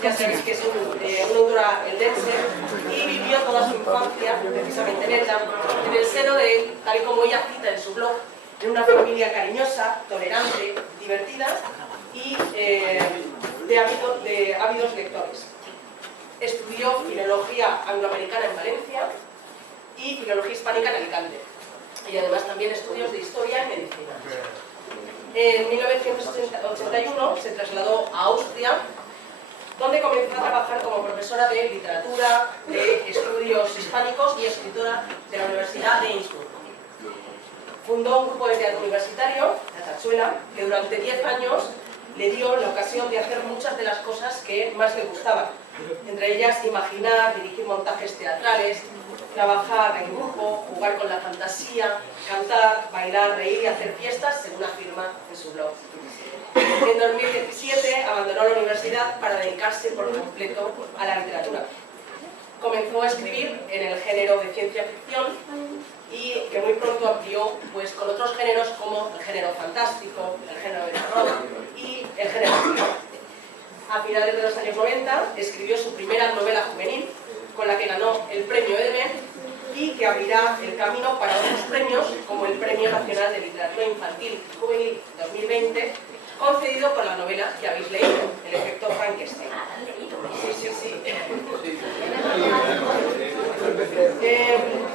ya sabéis que es una autora eldense y vivió toda su infancia precisamente en Elda, en el seno de, tal y como ella cita en su blog, de una familia cariñosa, tolerante, divertida y de ávidos lectores. Estudió filología angloamericana en Valencia y filología hispánica en Alicante, y además también estudios de historia y medicina. En 1981 se trasladó a Austria, donde comenzó a trabajar como profesora de literatura, de estudios hispánicos y escritora de la Universidad de Innsbruck. Fundó un grupo de teatro universitario, La Tachuela, que durante 10 años le dio la ocasión de hacer muchas de las cosas que más le gustaban. Entre ellas, imaginar, dirigir montajes teatrales, trabajar en grupo, jugar con la fantasía, cantar, bailar, reír y hacer fiestas, según afirma en su blog. En 2017 abandonó la universidad para dedicarse por completo a la literatura. Comenzó a escribir en el género de ciencia ficción y que muy pronto amplió pues, con otros géneros como el género fantástico, el género de terror y el género thriller. A finales de los años 90 escribió su primera novela juvenil, con la que ganó el premio Edelman y que abrirá el camino para otros premios, como el Premio Nacional de Literatura Infantil y Juvenil 2020, concedido por la novela que habéis leído, El efecto Frankenstein. Sí.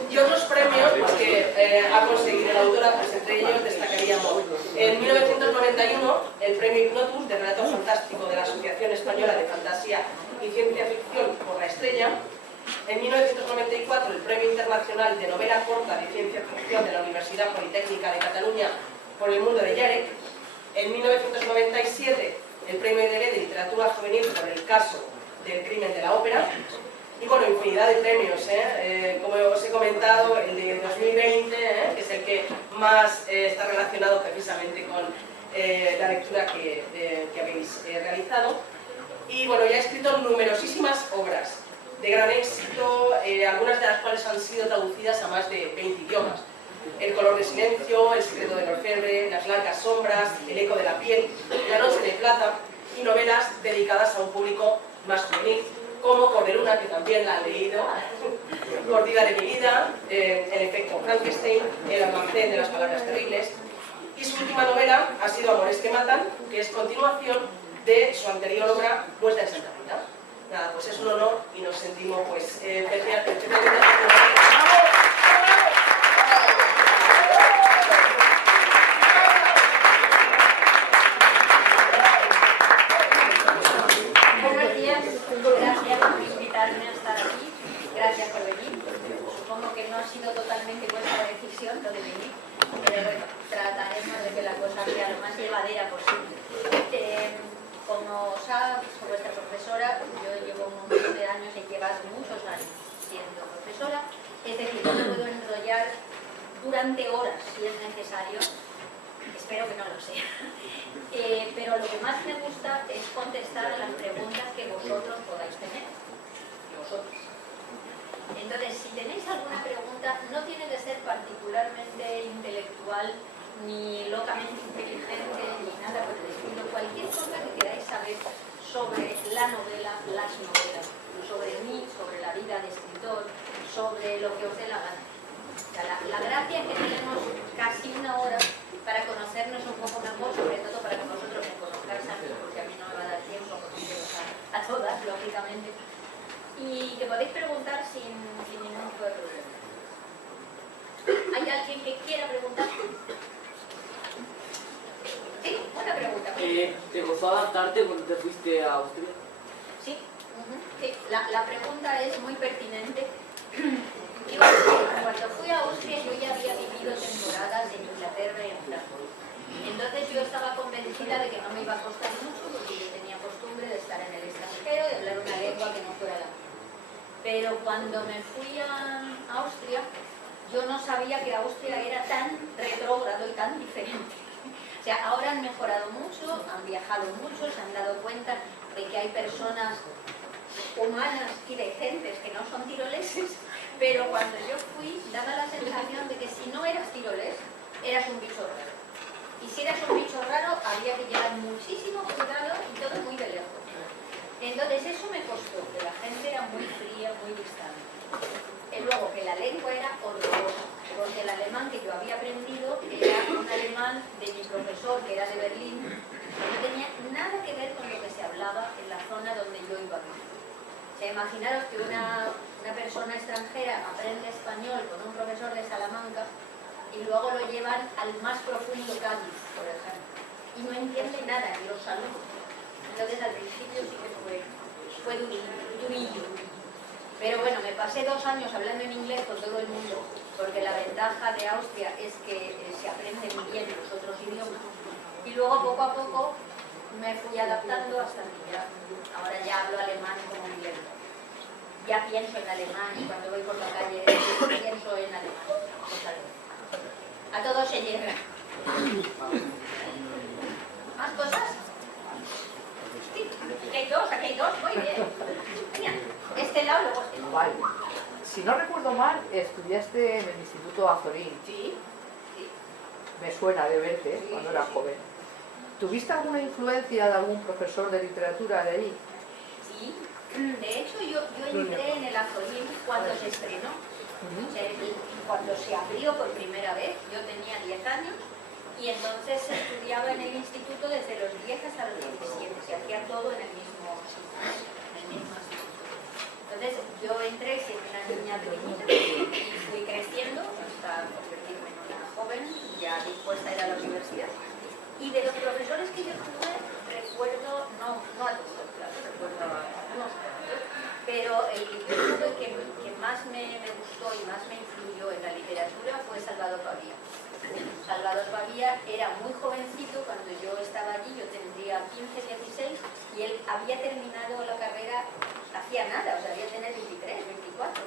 Y otros premios pues, que ha conseguido la autora, pues entre ellos destacaríamos en 1991 el Premio Ignotus de Relato Fantástico de la Asociación Española de Fantasía y Ciencia Ficción por La Estrella. En 1994 el Premio Internacional de Novela Corta de Ciencia Ficción de la Universidad Politécnica de Cataluña por El Mundo de Yarek. En 1997 el Premio EDB de Literatura Juvenil por El caso del crimen de la ópera. Y bueno, infinidad de premios, como os he comentado, el de 2020, que es el que más está relacionado precisamente con la lectura que habéis realizado. Y bueno, ya ha escrito numerosísimas obras de gran éxito, algunas de las cuales han sido traducidas a más de 20 idiomas. El color de silencio, El secreto del orfebre, Las largas sombras, El eco de la piel, La noche de plata y novelas dedicadas a un público más juvenil, como Cordeluna, que también la han leído, Mordida de mi vida, El efecto Frankenstein, El almacén de las palabras terribles, y su última novela ha sido Amores que matan, que es continuación de su anterior obra Puesta en Santa Rita. Nada, pues es un honor y nos sentimos pues especialmente. Buenos días, gracias por invitarme a estar aquí, gracias por venir. Supongo que no ha sido totalmente vuestra decisión lo de venir, pero bueno, trataremos de que la cosa sea lo más llevadera posible. Como sabe vuestra profesora, yo llevo un montón de años, he llevado muchos años siendo profesora, es decir, no me puedo enrollar durante horas si es necesario, espero que no lo sea, pero lo que más me gusta es contestar a las preguntas que vosotros podáis tener, vosotros. Entonces, si tenéis alguna pregunta, no tiene que ser particularmente intelectual, ni locamente inteligente, ni nada por el estilo. Cualquier cosa que queráis saber sobre la novela, las novelas, sobre mí, sobre la vida de escritor, sobre lo que os dé la gana. O sea, la gracia es que tenemos casi una hora para conocernos un poco mejor, sobre todo para que vosotros me conozcáis a mí, porque a mí no me va a dar tiempo a todas, lógicamente. Y que podéis preguntar sin ningún tipo de problema. ¿Hay alguien que quiera preguntar? Sí, una pregunta. ¿Te costó adaptarte cuando te fuiste a Austria? Sí, sí. La pregunta es muy pertinente. Cuando fui a Austria yo ya había vivido temporadas en Inglaterra y en Francia. Entonces yo estaba convencida de que no me iba a costar mucho porque yo tenía costumbre de estar en el extranjero y hablar una lengua que no fuera la mía. Pero cuando me fui a Austria, yo no sabía que Austria era tan retrógrado y tan diferente. O sea, ahora han mejorado mucho, han viajado mucho, se han dado cuenta de que hay personas humanas y decentes que no son tiroleses, pero cuando yo fui daba la sensación de que si no eras tirolés, eras un bicho raro. Y si eras un bicho raro, había que llevar muchísimo cuidado y todo muy de lejos. Entonces eso me costó, que la gente era muy fría, muy distante. Y luego que la lengua era horrorosa, porque el alemán que yo había aprendido era un alemán de mi profesor, que era de Berlín, no tenía nada que ver con lo que se hablaba en la zona donde yo iba a vivir. O sea, imaginaros que una persona extranjera aprende español con un profesor de Salamanca y luego lo llevan al más profundo Cádiz, por ejemplo, y no entiende nada, ni los saludos. Entonces al principio sí que fue durillo. Pero bueno, me pasé 2 años hablando en inglés con todo el mundo, porque la ventaja de Austria es que se aprenden bien los otros idiomas. Y luego poco a poco me fui adaptando hasta que ahora ya hablo alemán como mi lengua. Ya pienso en alemán y cuando voy por la calle pienso en alemán. A todos se llega. ¿Más cosas? Sí, aquí hay dos, muy bien. Venga, este lado luego este lado. Vale. Si no recuerdo mal, estudiaste en el Instituto Azorín. Sí, sí. Me suena de verte Sí, cuando era sí. joven. ¿Tuviste alguna influencia de algún profesor de literatura de allí? Sí. De hecho, yo entré en el Azorín cuando se estrenó. O sea, cuando se abrió por primera vez, yo tenía 10 años y entonces se estudiaba en el instituto desde los 10 hasta los 17, se hacía todo en el mismo sitio, en el mismo instituto. Entonces yo entré siendo una niña pequeñita y fui creciendo hasta convertirme en una joven ya dispuesta a ir a la universidad. Y de los profesores que yo tuve, recuerdo, no a todos, claro, recuerdo a algunos, pero el que yo tuve que más me gustó y más me influyó en la literatura fue Salvador Pavía. Salvador Pavía era muy jovencito cuando yo estaba allí, yo tendría 15, 16, y él había terminado la carrera hacía nada, o sea, había tener 23, 24.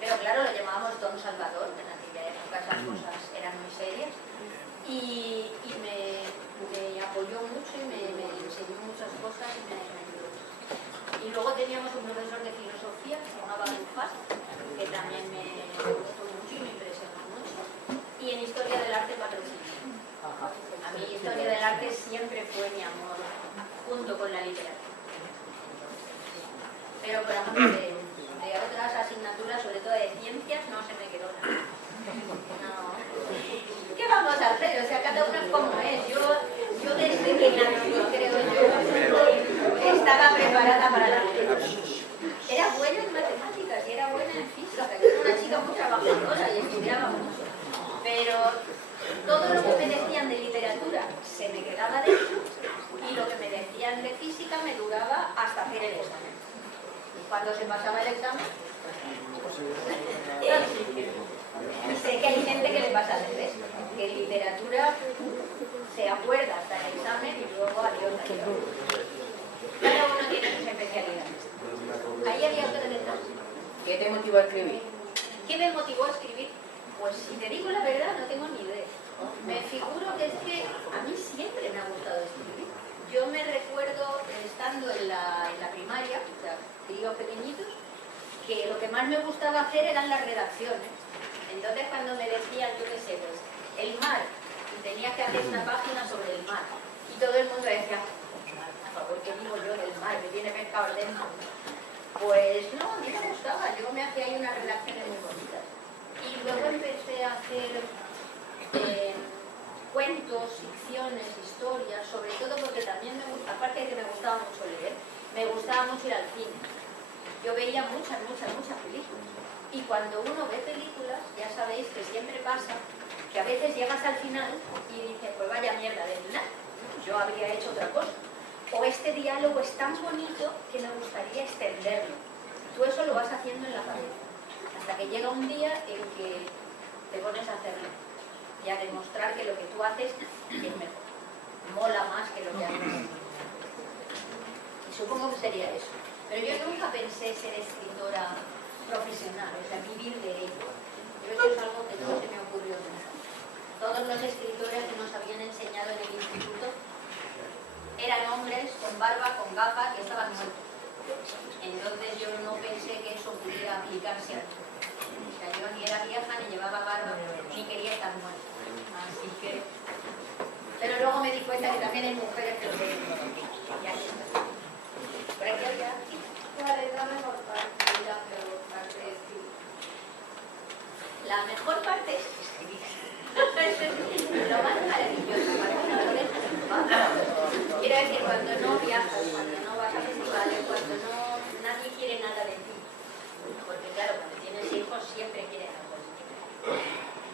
Pero claro, lo llamábamos Don Salvador, en aquella época esas cosas eran muy serias. Y me apoyó mucho y me enseñó muchas cosas y me ayudó. Y luego teníamos un profesor de filosofía que se llamaba Dufas, que también me gustó mucho y me impresionó mucho. Y en Historia del Arte Patrocinio. A mí Historia del Arte siempre fue mi amor, junto con la literatura. Pero por ejemplo de otras asignaturas, sobre todo de ciencias, no se me quedó nada. No. ¿Qué vamos a hacer? O sea, cada uno es como es. Yo desde que nací, creo yo, estaba preparada para la literatura. Era buena en matemáticas y era buena en física. Yo era una chica muy trabajadora y estudiaba mucho. Pero todo lo que me decían de literatura se me quedaba dentro y lo que me decían de física me duraba hasta hacer el examen. Y cuando se pasaba el examen, y sé que hay gente que le pasa al revés, que en literatura se acuerda hasta el examen y luego adiós. Cada uno tiene sus especialidades. Ahí había otra detrás. ¿Qué te motivó a escribir? ¿Qué me motivó a escribir? Pues si te digo la verdad, no tengo ni idea. Me figuro que es que a mí siempre me ha gustado escribir. Yo me recuerdo estando en la primaria, o sea, críos pequeñitos, que lo que más me gustaba hacer eran las redacciones. Entonces cuando me decían, yo qué sé, pues el mar, y tenía que hacer una página sobre el mar, y todo el mundo decía, por favor, ¿qué digo yo del mar? Me tiene pescado dentro. Pues no, a mí me gustaba, yo me hacía ahí unas redacciones muy bonitas. Y luego empecé a hacer cuentos, ficciones, historias, sobre todo porque también me gusta, aparte de que me gustaba mucho leer, me gustaba mucho ir al cine. Yo veía muchas películas. Y cuando uno ve películas, ya sabéis que siempre pasa que a veces llegas al final y dices, pues vaya mierda de final, yo habría hecho otra cosa. O este diálogo es tan bonito que me gustaría extenderlo. Tú eso lo vas haciendo en la cabeza. Hasta que llega un día en que te pones a hacerlo. Y a demostrar que lo que tú haces es mejor. Mola más que lo que haces. Y supongo que sería eso. Pero yo nunca pensé ser escritora profesional, o sea, vivir de ello. Pero eso es algo que no se me ocurrió nunca. Todos los escritores que nos habían enseñado en el instituto eran hombres con barba, con gafas y estaban muertos. Entonces yo no pensé que eso pudiera aplicarse a mí. O sea, yo ni era vieja, ni llevaba barba, ni quería estar muerta. Así que... Pero luego me di cuenta que también hay mujeres que lo ven. Y aquí está. Por aquí había... ¿Cuál es la mejor parte y la peor parte de escribir? La mejor parte es escribir. Lo más maravilloso, para mí no lo dejas en paz. Quiero decir, cuando no viajas, cuando no vas a festivales, cuando nadie quiere nada de ti. Porque claro, cuando tienes hijos siempre quieren algo de ti.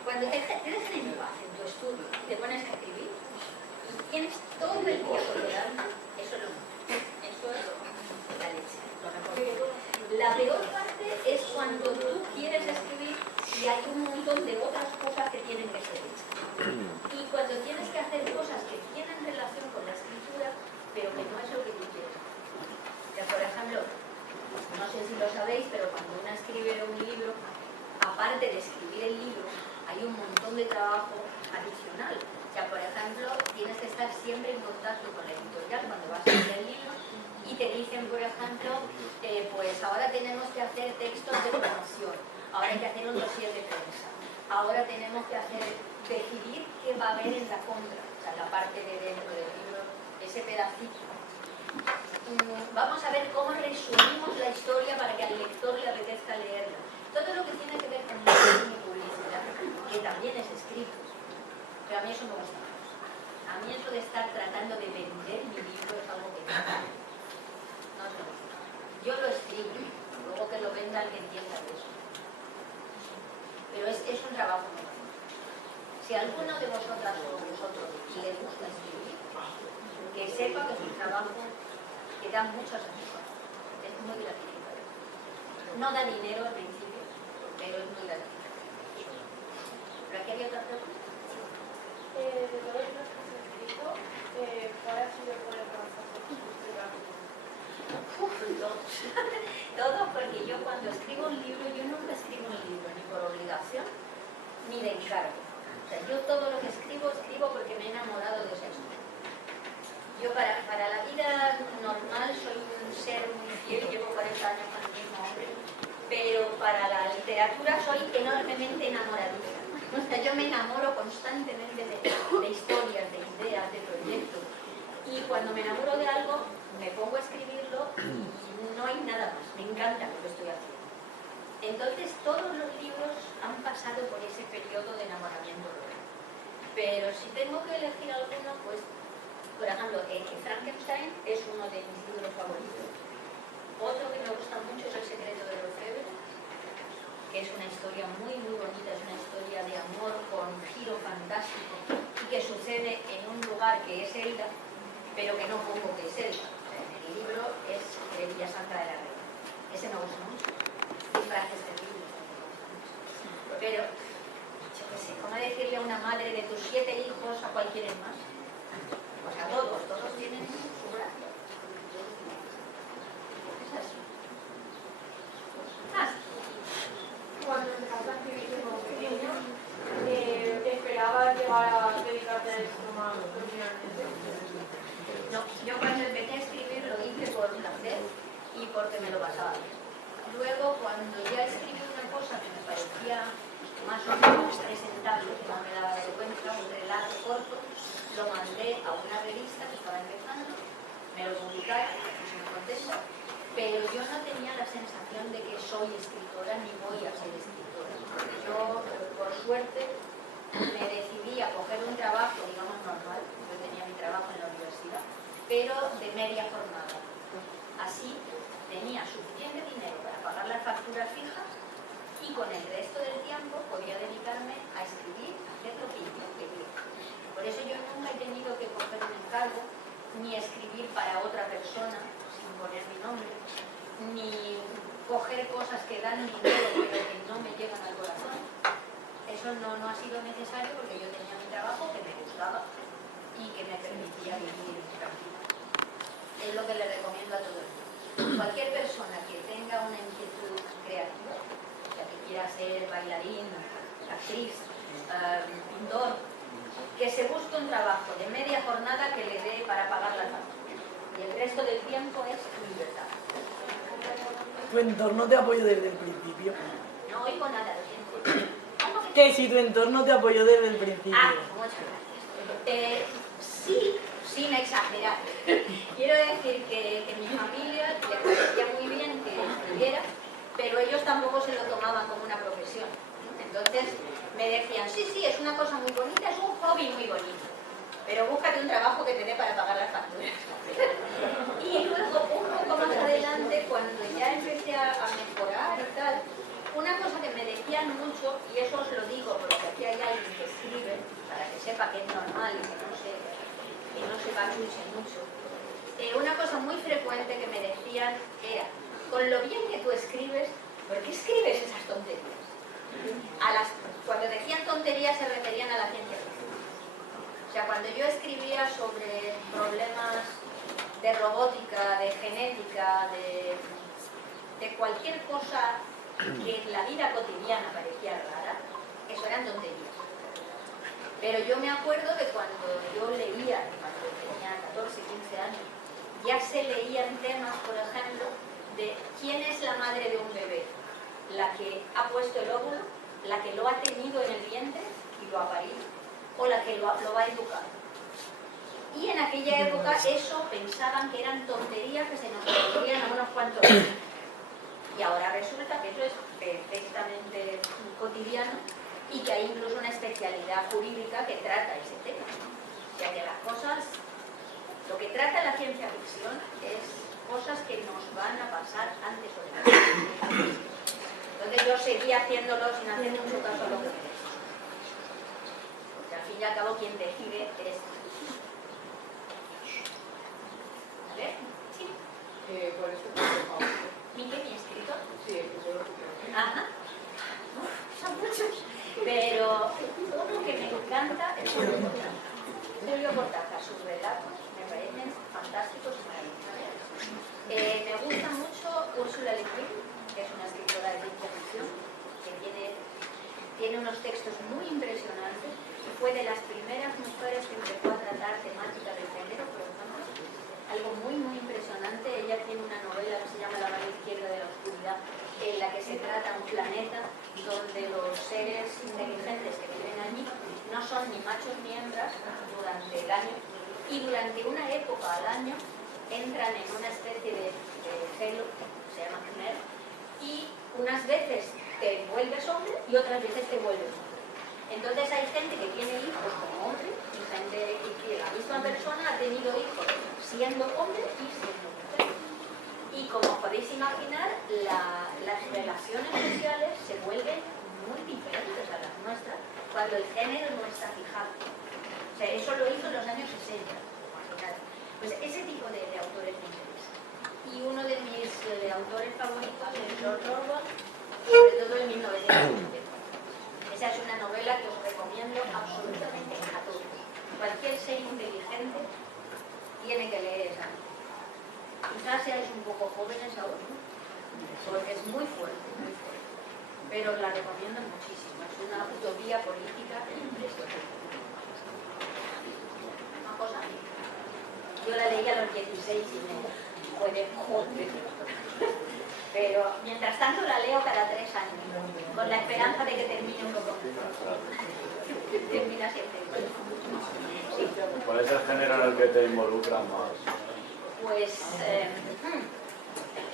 Cuando te dejan en paz en tu estudio, te pones a escribir y tienes todo el día por delante, eso es lo mejor. Eso es la leche, lo mejor. La peor parte es cuando tú quieres escribir y hay un montón de otras cosas que tienen que ser hechas. Y cuando tienes que hacer cosas que tienen relación con la escritura, pero que no es lo que tú quieres. Que, por ejemplo, no sé si lo sabéis, pero cuando una escribe un libro, aparte de escribir el libro, hay un montón de trabajo adicional. O sea, por ejemplo, tienes que estar siempre en contacto con la editorial cuando vas a hacer el libro y te dicen, por ejemplo, pues ahora tenemos que hacer textos de promoción, ahora hay que hacer un dossier de prensa, ahora tenemos que decidir qué va a haber en la contra, o sea, la parte de dentro del libro, ese pedacito. Vamos a ver cómo resumimos la historia para que al lector le apetezca leerla. Todo lo que tiene que ver con marketing y publicidad, que también es escrito, pero a mí eso me gusta más. A mí eso de estar tratando de vender mi libro es algo que no me gusta. Yo lo escribo, luego que lo venda alguien entienda de eso. Pero es un trabajo muy bueno. Si a alguno de vosotras o vosotros le gusta escribir, que sepa que es un trabajo que da muchas satisfacciones. Es muy gratificante. No da dinero al principio, pero es muy gratificante. ¿Pero aquí había otra pregunta? De todos los que has escrito, ¿cuál ha sido el problema más fácil? Todos, porque yo cuando escribo un libro, yo nunca escribo un libro ni por obligación ni de encargo. O sea, yo todo lo que escribo porque me he enamorado de esa historia. Yo para la vida normal soy un ser muy fiel, llevo 40 años con el mismo hombre, pero para la literatura soy enormemente enamoradiza. O sea, yo me enamoro constantemente de historias, de ideas, de proyectos. Y cuando me enamoro de algo, me pongo a escribirlo y no hay nada más. Me encanta lo que estoy haciendo. Entonces, todos los libros han pasado por ese periodo de enamoramiento. Pero si tengo que elegir alguno, pues, por ejemplo, Frankenstein es uno de mis libros favoritos. Otro que me gusta mucho es El secreto de Lefebvre, que es una historia muy, muy bonita, es una historia de amor con giro fantástico y que sucede en un lugar que es Elda, pero que no pongo que es Elda. En el libro es de Villa Santa de la Reina. Ese me gusta mucho. Y frases terribles. Pero, yo qué sé, ¿cómo decirle a una madre de tus 7 hijos a cuál quieres más? Pues a todos tienen su gracia. Es así. Cuando empezaste a escribir como pequeño, ¿esperabas llegar a dedicarte a esto más profesionalmente? No, yo cuando empecé a escribir lo hice por placer y porque me lo pasaba bien. Luego, cuando ya escribí una cosa que me parecía más o menos presentable, que no me daba vergüenza, un relato corto, lo mandé a una revista que estaba empezando, me lo publicaron, me contestó, pero yo no tenía la sensación de que soy escritora ni voy a ser escritora. Yo, por suerte, me decidí a coger un trabajo, digamos, normal, yo tenía mi trabajo en la universidad, pero de media jornada. Así tenía suficiente dinero para pagar las facturas fijas y con el resto del tiempo podía dedicarme a escribir, a hacer lo que yo quería. Por eso yo nunca he tenido que coger un encargo, ni escribir para otra persona, sin poner mi nombre, ni coger cosas que dan dinero pero que no me llegan al corazón. Eso no ha sido necesario porque yo tenía mi trabajo que me gustaba y que me permitía vivir tranquila. Es lo que le recomiendo a todo el mundo. Cualquier persona que tenga una inquietud creativa, o sea, que quiera ser bailarín, actriz, pintor, que se busque un trabajo de media jornada que le dé para pagar la factura. Y el resto del tiempo es libertad. ¿Tu entorno te apoyó desde el principio? No oigo nada, lo siento. Que si tu entorno te apoyó desde el principio. Muchas gracias. Sí, sin exagerar. Quiero decir que mi familia le parecía muy bien que escribiera, pero ellos tampoco se lo tomaban como una profesión. Entonces me decían, sí, sí, es una cosa muy bonita, es un hobby muy bonito, pero búscate un trabajo que te dé para pagar las facturas. Y luego, un poco más adelante, cuando ya empecé a mejorar y tal, una cosa que me decían mucho, y eso os lo digo porque aquí hay alguien que escribe, para que sepa que es normal y que no se vacuse mucho, una cosa muy frecuente que me decían era, con lo bien que tú escribes, ¿por qué escribes esas tonterías? Cuando decían tonterías se referían a la ciencia ficción. O sea, cuando yo escribía sobre problemas de robótica, de genética, de cualquier cosa que en la vida cotidiana parecía rara, eso eran tonterías. Pero yo me acuerdo que cuando yo leía, cuando tenía 14, 15 años, ya se leían temas, por ejemplo, de quién es la madre de un bebé, la que ha puesto el óvulo, la que lo ha tenido en el vientre y lo ha parido, o la que lo va a educar. Y en aquella época eso pensaban que eran tonterías que se nos ocurrían a unos cuantos años. Y ahora resulta que eso es perfectamente cotidiano y que hay incluso una especialidad jurídica que trata ese tema. O sea que las cosas, lo que trata la ciencia ficción es cosas que nos van a pasar antes o después. Entonces yo seguía haciéndolo sin hacer mucho caso a lo que me decía. Porque al fin y al cabo quien decide es... ¿Vale? Sí. ¿Cuál es tu problema? Miguel, mi escritor. Sí, seguro que Ajá. Son muchos. Pero uno que me encanta es Julio Cortázar. Sus relatos me parecen fantásticos y maravillosos. Me gusta mucho Ursula Le Guin, que es una escritora de ciencia ficción, que tiene unos textos muy impresionantes. Fue de las primeras mujeres que empezó a tratar temática del género, por ejemplo. Algo muy, muy impresionante. Ella tiene una novela que se llama La mano izquierda de la oscuridad, en la que se trata un planeta donde los seres inteligentes que viven allí no son ni machos ni hembras durante el año, y durante una época al año entran en una especie de celo, que se llama Khmer, y unas veces te vuelves hombre y otras veces te vuelves mujer. Entonces hay gente que tiene hijos como hombre y gente que la misma persona ha tenido hijos siendo hombre y siendo mujer. Y como podéis imaginar, las relaciones sociales se vuelven muy diferentes a las nuestras cuando el género no está fijado. O sea, eso lo hizo en los años 60, imaginad. Pues ese tipo de autores me interesa. Y uno de mis autores favoritos es George Orwell, sobre todo en 1984. Esa es una novela que os recomiendo absolutamente a todos. Cualquier ser inteligente tiene que leer esa novela. Quizás seáis un poco jóvenes aún, porque es muy fuerte, pero os la recomiendo muchísimo. Es una utopía política impresionante. Una cosa, yo la leí a los 16 y me puede joder. Pero mientras tanto la leo cada 3 años, con la esperanza de que termine un poco mejor. Termina siempre. Sí. ¿Cuál es el género en el que te involucras más? Pues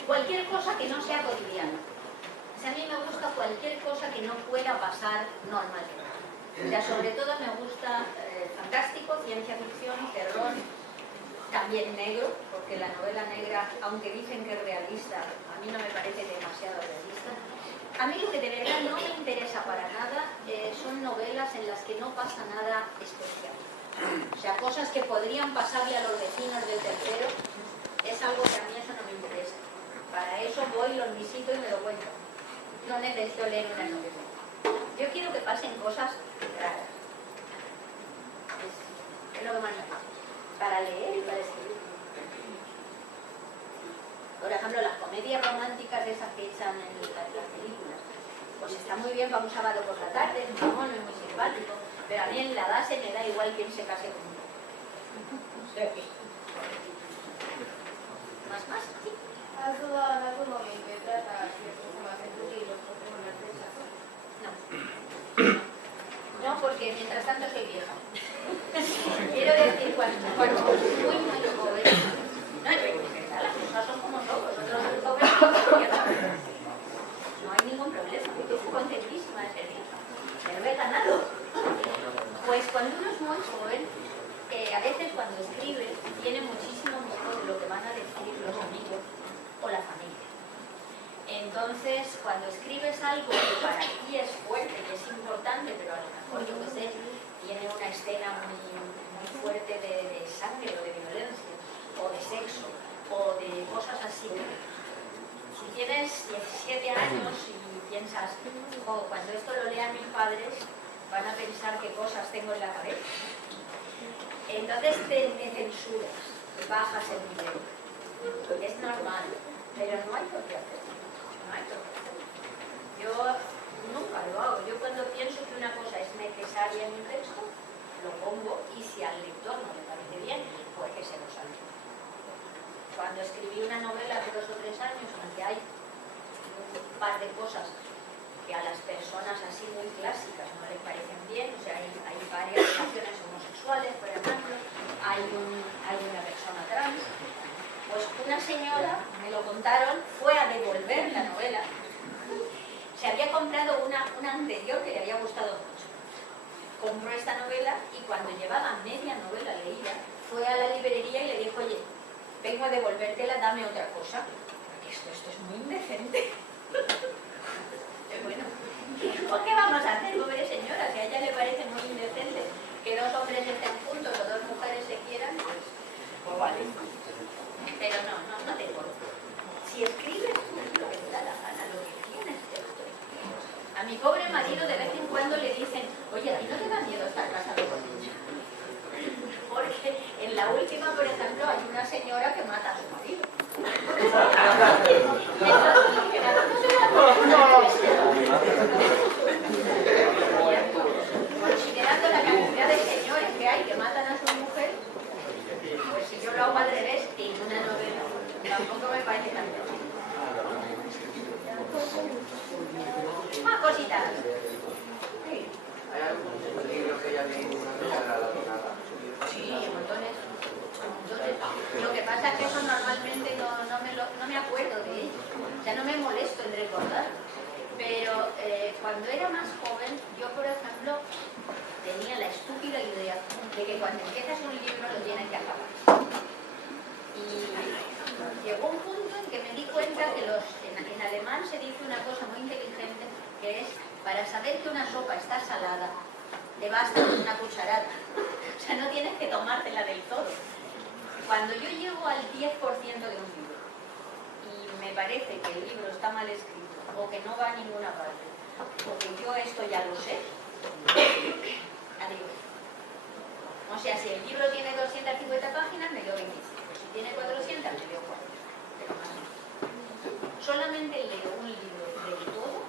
cualquier cosa que no sea cotidiana. O sea, a mí me gusta cualquier cosa que no pueda pasar normalmente. O sea, sobre todo me gusta fantástico, ciencia ficción, terror, también negro, porque la novela negra, aunque dicen que es realista, a mí no me parece demasiado realista. A mí lo que de verdad no me interesa para nada son novelas en las que no pasa nada especial. O sea, cosas que podrían pasarle a los vecinos del tercero, es algo que a mí eso no me interesa. Para eso voy, los visito y me lo cuento. No necesito leer una novela. Yo quiero que pasen cosas raras. Es lo que más me gusta. Para leer y para escribir. Por ejemplo, las comedias románticas esas que echan en las películas, pues está muy bien para un sábado por la tarde, es muy mono, es muy simpático, pero a mí en la base me da igual quién se case conmigo. O sea que... ¿Más? Sí. ¿Has dudado en algún momento de tratar ciertos temas en tus libros por tener rechazo? No, porque mientras tanto soy vieja. Quiero decir, cuando cuando escribe tiene muchísimo miedo de lo que van a decir los amigos o la familia. Entonces, cuando escribes algo que para ti es fuerte, que es importante, pero a lo mejor, yo que sé, tiene una escena muy fuerte de sangre o de violencia, o de sexo, o de cosas así. Si tienes 17 años y piensas, oh, cuando esto lo lean mis padres, van a pensar qué cosas tengo en la cabeza. Entonces te censuras, bajas el nivel. Es normal, pero no hay por qué hacerlo. Yo nunca lo hago. Yo cuando pienso que una cosa es necesaria en un texto, lo pongo, y si al lector no le parece bien, pues que se lo salte. Cuando escribí una novela hace 2 o 3 años, donde hay un par de cosas que a las personas así muy clásicas no les parecen bien, o sea, hay varias relaciones homosexuales, por ejemplo, hay una persona trans. Pues una señora, me lo contaron, fue a devolver la novela. Se había comprado una anterior que le había gustado mucho. Compró esta novela y cuando llevaba media novela leída, fue a la librería y le dijo, oye, vengo a devolvértela, dame otra cosa. Porque esto es muy indecente. Bueno, ¿por qué vamos a hacer, pobre señora? Si a ella le parece muy indecente que 2 hombres estén juntos o 2 mujeres se quieran, pues vale. Pero no te corto. Si escribes tú lo que te da la gana, lo que tienes texto. A mi pobre marido de vez en cuando le dicen, oye, ¿a ti no te da miedo estar casado con ella? Porque en la última, por ejemplo, hay una señora que mata a su marido. Considerando la cantidad de señores que hay que matan a su mujer, pues si yo lo hago al revés en una novela, tampoco me parece tan bien. Más cositas. ¿Hay algún libro que haya leído una novela relacionada? Sí, montones. Lo que pasa es que eso normalmente no me acuerdo de ello. O sea, no me molesto en recordar. Pero cuando era más joven, yo, por ejemplo, tenía la estúpida idea de que cuando empiezas un libro lo tienes que acabar. Y llegó un punto en que me di cuenta que en alemán se dice una cosa muy inteligente, que es, para saber que una sopa está salada, te basta con una cucharada. O sea, no tienes que tomártela del todo. Cuando yo llego al 10% de un libro y me parece que el libro está mal escrito o que no va a ninguna parte, o que yo esto ya lo sé, adiós. O sea, si el libro tiene 250 páginas, me leo 25. Si tiene 400, me leo 4. Pero más no. Solamente leo un libro del todo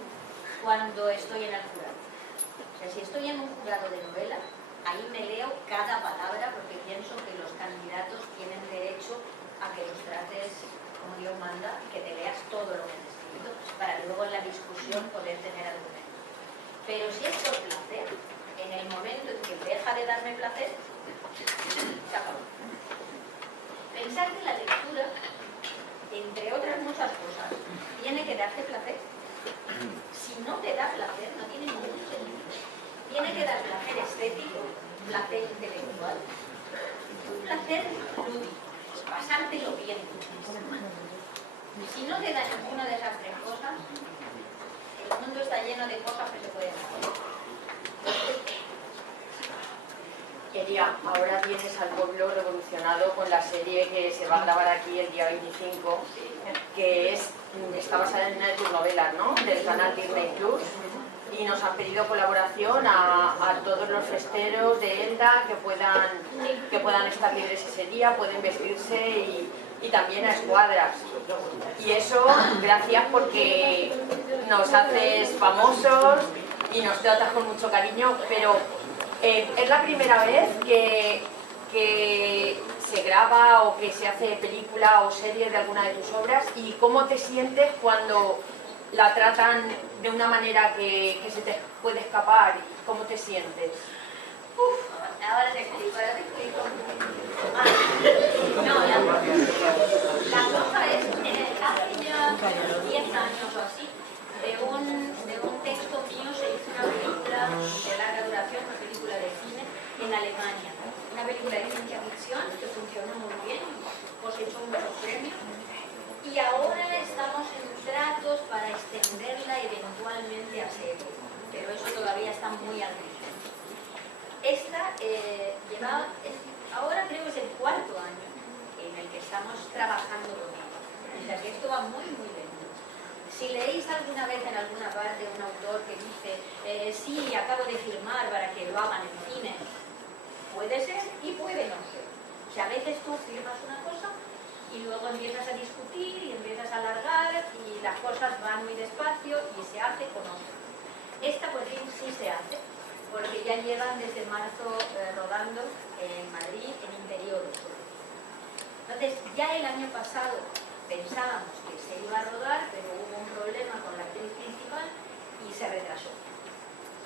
cuando estoy en el jurado. O sea, si estoy en un jurado de novela, ahí me leo cada palabra porque pienso que los candidatos tienen derecho a que los trates como Dios manda y que te leas todo lo que has escrito para luego en la discusión poder tener argumentos. Pero si es por placer, en el momento en que deja de darme placer, se acabó. Pensar que la lectura, entre otras muchas cosas, tiene que darte placer. Si no te da placer, no tiene ningún sentido. Tiene que dar placer estético, placer intelectual, un placer lúdico, pasártelo bien. Si no te da ninguna de esas 3 cosas, el mundo está lleno de cosas que se pueden hacer. Quería, ahora vienes al pueblo revolucionado con la serie que se va a grabar aquí el día 25, que está basada en una de tus novelas, ¿no? Del canal Disney Plus. Y nos han pedido colaboración a todos los festeros de Elda que puedan estar libres ese día, pueden vestirse y también a escuadras. Y eso, gracias porque nos haces famosos y nos tratas con mucho cariño, pero es la primera vez que se graba o que se hace película o serie de alguna de tus obras. ¿Y cómo te sientes cuando la tratan de una manera que se te puede escapar? ¿Cómo te sientes? Ahora te explico. La cosa es, hace ya 10 años o así, de un texto mío se hizo una película de larga duración, una película de cine en Alemania. Una película de ciencia ficción propia serie, pero eso todavía está muy al principio. Esta ahora creo que es el 4º año en el que estamos trabajando con ella. O sea que esto va muy lento. Si leéis alguna vez en alguna parte un autor que dice sí, acabo de firmar para que lo hagan en cine, puede ser y puede no ser. O sea, a veces tú firmas una cosa y luego empiezas a discutir y empiezas a alargar y las cosas van muy despacio y se hace con otra. Esta por fin sí se hace, porque ya llevan desde marzo rodando en Madrid, en interiores. Entonces, ya el año pasado pensábamos que se iba a rodar, pero hubo un problema con la actriz principal y se retrasó.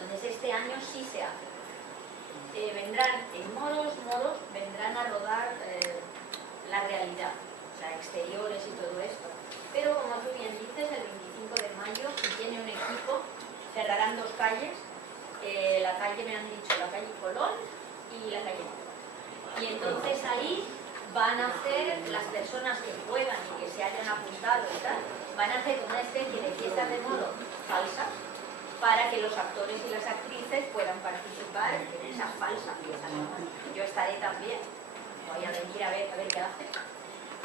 Entonces, este año sí se hace. Vendrán en moros, vendrán a rodar la realidad, o sea, exteriores y todo esto. Pero como tú bien dices, el 25 de mayo, si tiene un equipo, cerrarán 2 calles. La calle, me han dicho, la calle Colón y la calle Moro. Y entonces ahí van a hacer, las personas que puedan y que se hayan apuntado y tal, van a hacer una especie de fiesta de moro falsa para que los actores y las actrices puedan participar en esa falsa fiesta de moro. Yo estaré también, voy a venir a ver qué hace.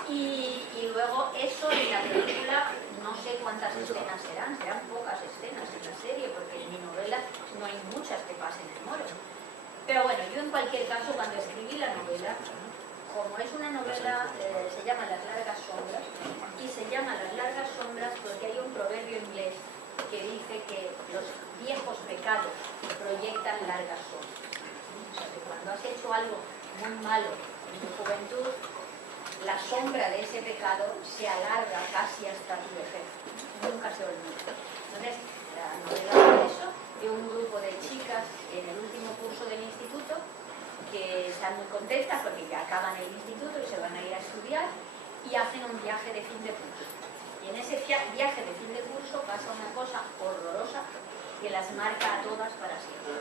Y luego eso en la película, no sé cuántas escenas serán pocas escenas en la serie, porque en mi novela no hay muchas que pasen en moro. Pero bueno, yo en cualquier caso, cuando escribí la novela, como es una novela, se llama Las largas sombras, y se llama Las largas sombras porque hay un proverbio inglés que dice que los viejos pecados proyectan largas sombras. O sea, que cuando has hecho algo muy malo en tu juventud, la sombra de ese pecado se alarga casi hasta tu vejez, nunca se olvida. Entonces, la novela de eso, de un grupo de chicas en el último curso del instituto, que están muy contentas porque ya acaban el instituto y se van a ir a estudiar y hacen un viaje de fin de curso. Y en ese viaje de fin de curso pasa una cosa horrorosa que las marca a todas para siempre.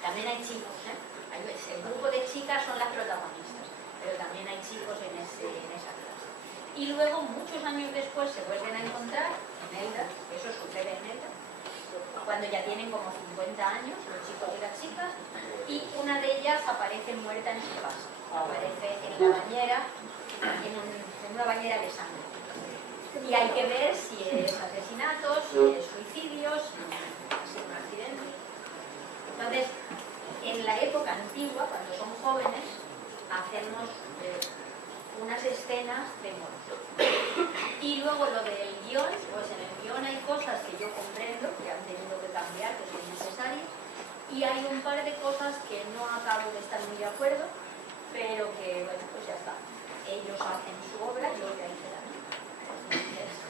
También hay chicos, el grupo de chicas son las protagonistas, pero también hay chicos en esa clase. Y luego, muchos años después, se vuelven a encontrar en Elda, eso sucede en Elda, cuando ya tienen como 50 años, los chicos y las chicas, y una de ellas aparece muerta en su casa. Aparece en la bañera, en una bañera de sangre. Y hay que ver si es asesinatos, si es suicidios, si es un accidente. Entonces, en la época antigua, cuando son jóvenes, hacemos unas escenas de muerte. Y luego lo del guión, pues en el guión hay cosas que yo comprendo, que han tenido que cambiar, que son necesarias, y hay un par de cosas que no acabo de estar muy de acuerdo, pero que, bueno, pues ya está. Ellos hacen su obra y yo ya hice la mía.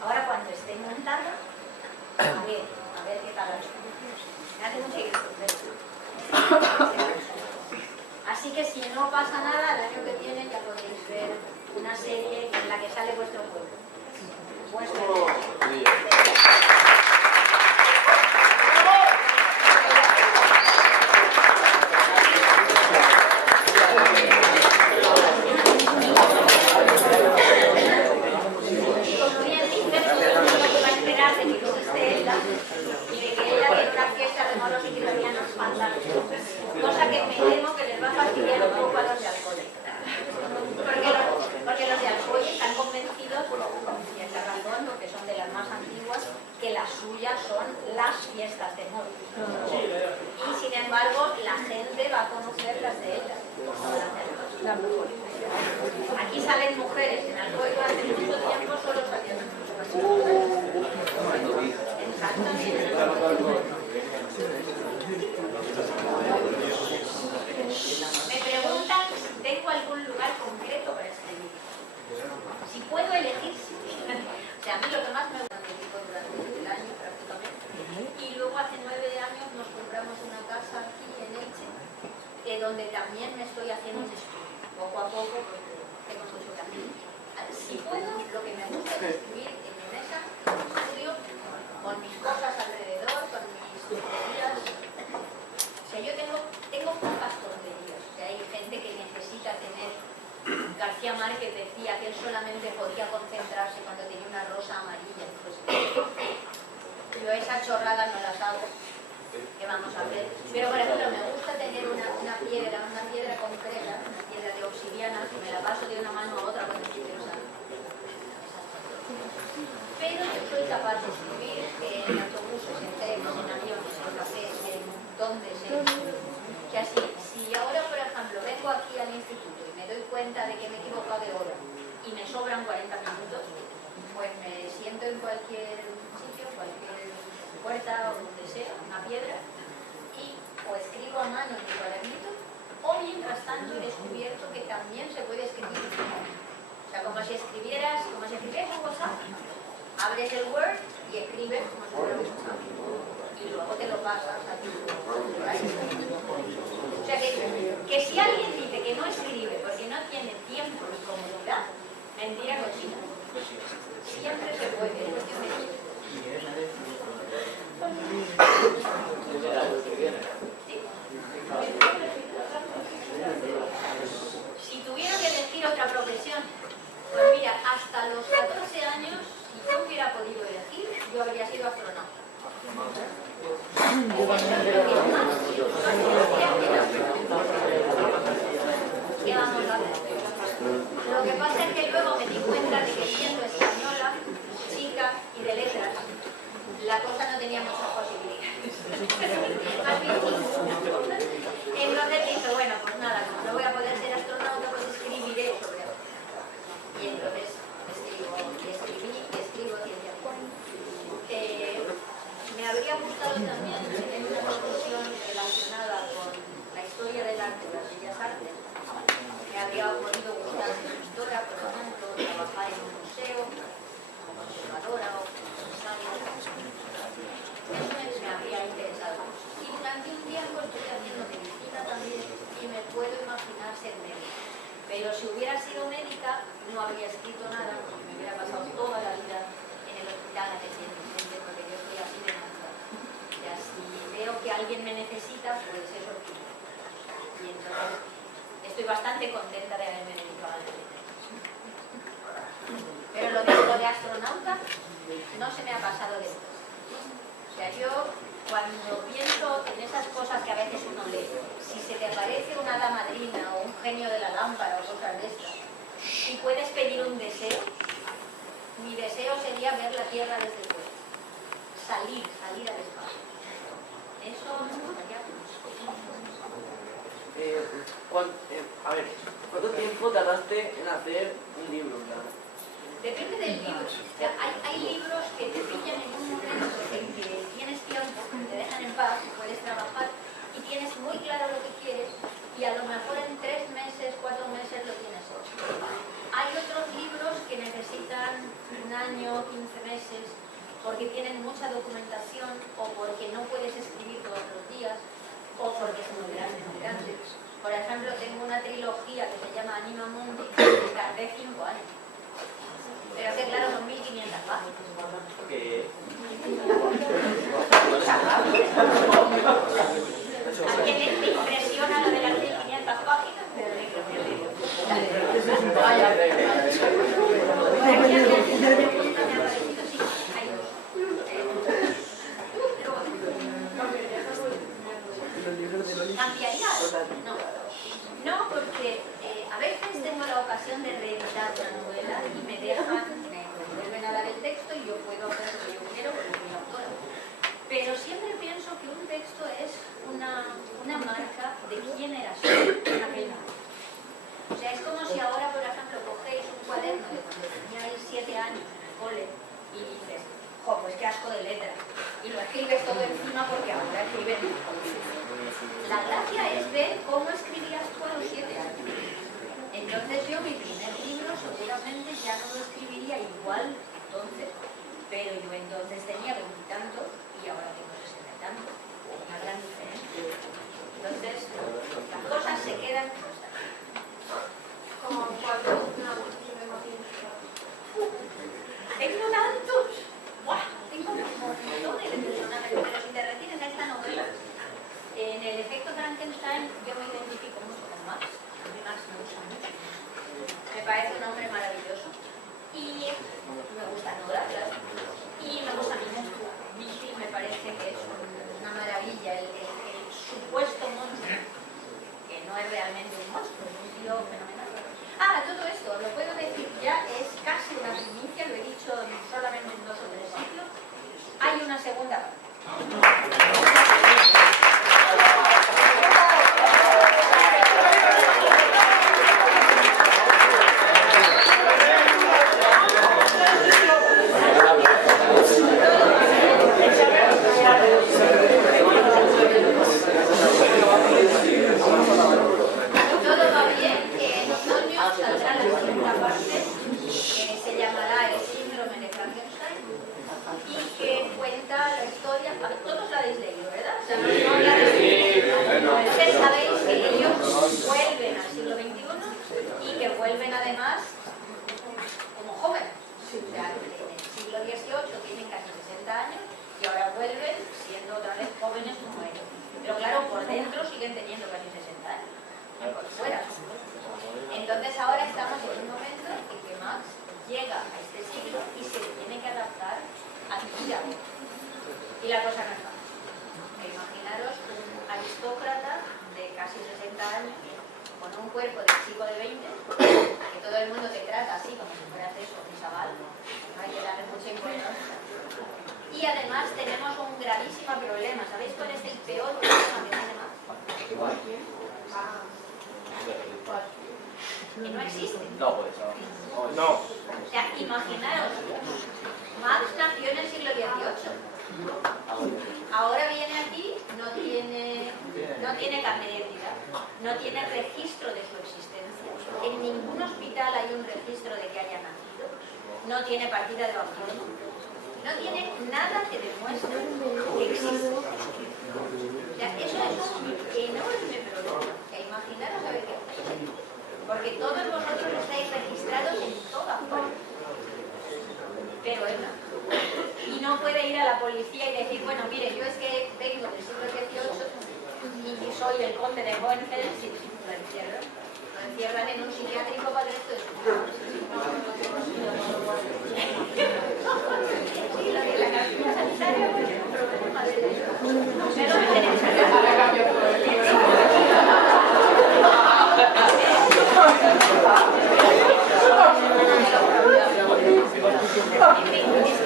Ahora cuando esté montada, a ver qué tal. Me hace mucha ilusión. Así que si no pasa nada, el año que viene ya podréis ver una serie en la que sale vuestro pueblo. Como bien dices, todo el mundo va a esperar de que existe Elda y de que ella tiene una fiesta de moros y cristianos fantásticos. Cosa que me temo que les va a fastidiar un poco a los de Alcoy. Porque los de Alcoy están convencidos, con cierta razón, porque son de las más antiguas, que las suyas son las fiestas de moros. Y sin embargo, la gente va a conocer las de ellas. Aquí salen mujeres, en Alcoy hace mucho tiempo solo salían mujeres. Exactamente. Me preguntan si tengo algún lugar concreto para escribir. Si puedo elegir, sí. O sea, a mí lo que más me gusta es durante el año prácticamente. Y luego hace 9 años nos compramos una casa aquí en Elche, donde también me estoy haciendo un estudio, poco a poco, porque tengo mucho que hacer. Si puedo, lo que me gusta es escribir en mi mesa, en mi estudio, con mis cosas alrededor, con mis tonterías. O sea, yo tengo pocas tonterías. O sea, hay gente que necesita tener... García Márquez decía que él solamente podía concentrarse cuando tenía una rosa amarilla. Pues, Yo esa chorrada no las hago, que vamos a ver. Pero por ejemplo, me gusta tener una piedra concreta, una piedra de obsidiana, que me la paso de una mano a otra cuando quiero usar. Pero yo soy capaz de escribir en autobuses, en trenes, en aviones, en cafés, en donde sea. Que así, si ahora por ejemplo vengo aquí al instituto y me doy cuenta de que me he equivocado de hora y me sobran 40 minutos, pues me siento en cualquier sitio, cualquier puerta o donde sea, una piedra, y o escribo a mano en mi cuadernito, o mientras tanto he descubierto que también se puede escribir. O sea, como si escribieras en WhatsApp, abres el Word y escribes como si fuera WhatsApp. Y luego te lo pasas a ti. O sea, que si alguien dice que no escribe porque no tiene tiempo ni comodidad, mentira cochina. Siempre se puede, es cuestión de tiempo. Si tuviera que elegir otra profesión, pues mira, hasta los 14 años, si yo hubiera podido elegir, yo habría sido astronauta. ¿Qué vamos a ver? Lo que pasa es que luego me di cuenta de que siendo española, chica y de letras, la cosa no tenía muchas posibilidades. Más bien ninguna. Entonces dije, bueno, pues nada, como no voy a poder ser astronauta, pues escribiré sobre eso. Y entonces escribo ciencia política. Me habría gustado también tener una profesión relacionada con la historia del arte, las bellas artes. Me habría podido gustar ser gestora, por ejemplo, trabajar en un museo, como conservadora o comisaria. Eso me habría interesado. Y durante un tiempo estoy haciendo medicina también y me puedo imaginar ser médica. Pero si hubiera sido médica, no habría escrito nada y me hubiera pasado toda la vida en el hospital atendiendo gente, porque yo estoy así de natural. Y así veo que alguien me necesita, pues eso. Y entonces estoy bastante contenta de haberme dedicado a la medicina. Pero lo de astronauta no se me ha pasado de todo. O sea, yo cuando pienso en esas cosas que a veces uno lee, si se te aparece una hada madrina o un genio de la lámpara o cosas de estas, y puedes pedir un deseo, mi deseo sería ver la Tierra desde fuera. Salir al espacio. Eso me gustaría. A ver, ¿cuánto tiempo tardaste en hacer un libro? Depende del libro. O sea, hay libros que te pillan en un momento en que tienes tiempo, te dejan en paz, puedes trabajar y tienes muy claro lo que quieres y a lo mejor en 3 meses, 4 meses lo tienes hecho. Hay otros libros que necesitan 1 año, 15 meses, porque tienen mucha documentación o porque no puedes escribir todos los días o porque son muy grandes. Por ejemplo, tengo una trilogía que se llama Anima Mundi que tardé 5 años. Pero que claro, son 1500 páginas. ¿A quién le impresiona lo de las 1500 páginas? ¿Cambiaría? No, porque a veces tengo la ocasión de reeditar una novela y me vuelven a dar el texto y yo puedo hacer lo que yo quiero porque soy autora. Pero siempre pienso que un texto es una marca de quién eras tú en aquel momento. O sea, es como si ahora, por ejemplo, cogéis un cuaderno de cuando teníais 7 años en el cole y dices, jo, pues qué asco de letra. Y lo escribes todo encima porque ahora escribes. La gracia es ver cómo escribías tú a los 7 años. Entonces yo mi primer libro seguramente ya no lo escribiría igual entonces, pero yo entonces tenía 20 y tantos y ahora tengo 60 y tantos. Una gran diferencia. Entonces las cosas se quedan además como jóvenes. O sea, en el siglo XVIII tienen casi 60 años y ahora vuelven siendo otra vez jóvenes como ellos. Pero claro, por dentro siguen teniendo casi 60 años. Por fuera. Entonces ahora estamos en un momento en que Marx llega a este siglo y se tiene que adaptar a mi vida. Y la cosa no es fácil. Imaginaros un aristócrata de casi 60 años con un cuerpo de chico de 20, que todo el mundo te trata así como si fueras eso, un chaval, no hay que darle mucha importancia. Y además tenemos un gravísimo problema. ¿Sabéis cuál es el peor problema que tiene Marx? Que no existe. No, pues no. O sea, imaginaos, Marx nació en el siglo XVIII. Ahora viene aquí, no tiene carnet de identidad, no tiene registro de su existencia. En ningún hospital hay un registro de que haya nacido. No tiene partida de bautismo. No tiene nada que demuestre que existe. O sea, eso es un enorme problema. Imaginaros a ver qué hacéis. Porque todos vosotros estáis registrados en toda parte. Pero él no. Y no puede ir a la policía y decir, bueno, mire, yo es que vengo del siglo XVIII y soy el conde de Hohenfels, y lo encierran. Lo encierran en un psiquiátrico para el resto de su vida. Sí, la cartilla sanitaria es un problema de eso.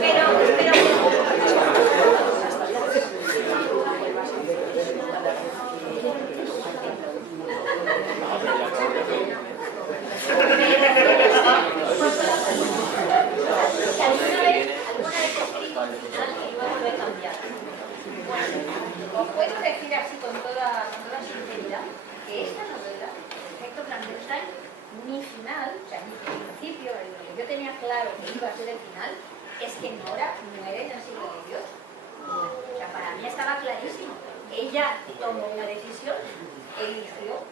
Pero me tenéis os puedo decir así con toda sinceridad que esta novela, El efecto Frankenstein, mi final, o sea, mi principio, lo que yo tenía claro que iba a ser el final, es que Nora muere en el siglo XVIII. O sea, para mí estaba clarísimo. Ella tomó una decisión, eligió.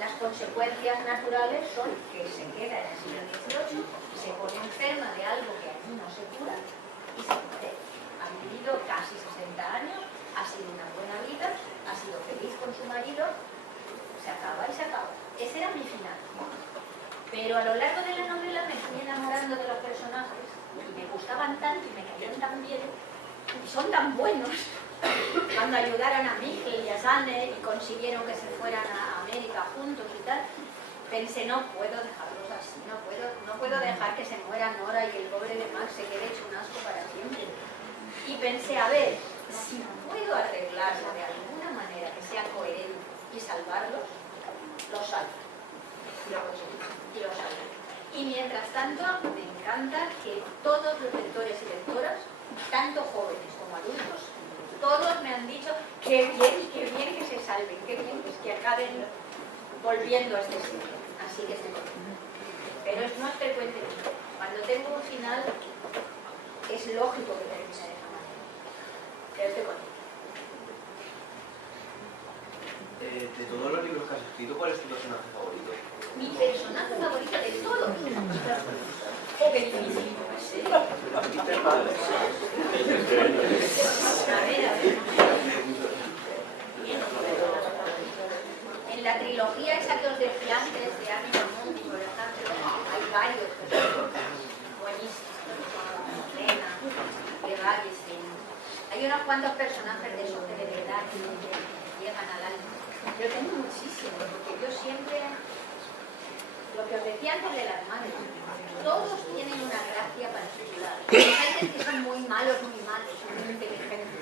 Las consecuencias naturales son que se queda en el siglo XVIII, se pone enferma de algo que aquí no se cura y se muere. Ha vivido casi 60 años, ha sido una buena vida, ha sido feliz con su marido, se acaba y se acaba. Ese era mi final. Pero a lo largo de la novela me fui enamorando de los personajes y me gustaban tanto y me caían tan bien y son tan buenos. Cuando ayudaron a Michel y a Sanne y consiguieron que se fueran a América juntos y tal, pensé, no puedo dejarlos así, no puedo dejar que se muera Nora y que el pobre de Max se quede hecho un asco para siempre. Y pensé, a ver, si puedo arreglarlo de alguna manera que sea coherente y salvarlos, los salvo. Y los salvo. Y mientras tanto, me encanta que todos los lectores y lectoras, tanto jóvenes como adultos, todos me han dicho qué bien que se salven, qué bien que acaben volviendo a este sitio. Así que estoy contenta. Pero no es frecuente. Cuando tengo un final, es lógico que termine de esa manera. Pero estoy contenta. De todos los libros que has escrito, ¿cuál es tu personaje favorito? Mi personaje favorito de todos. Oh, qué difícil. A ver. En la trilogía esa que os decía antes, de Ánima Mundi, por ejemplo, hay varios personajes buenísimos. Elena, Levagesin. Hay unos cuantos personajes de esos que de verdad llegan al alma. Yo tengo muchísimos, porque yo siempre, lo que os decía antes de las madres, todos tienen una gracia particular. Los hay que son muy malos, muy inteligentes.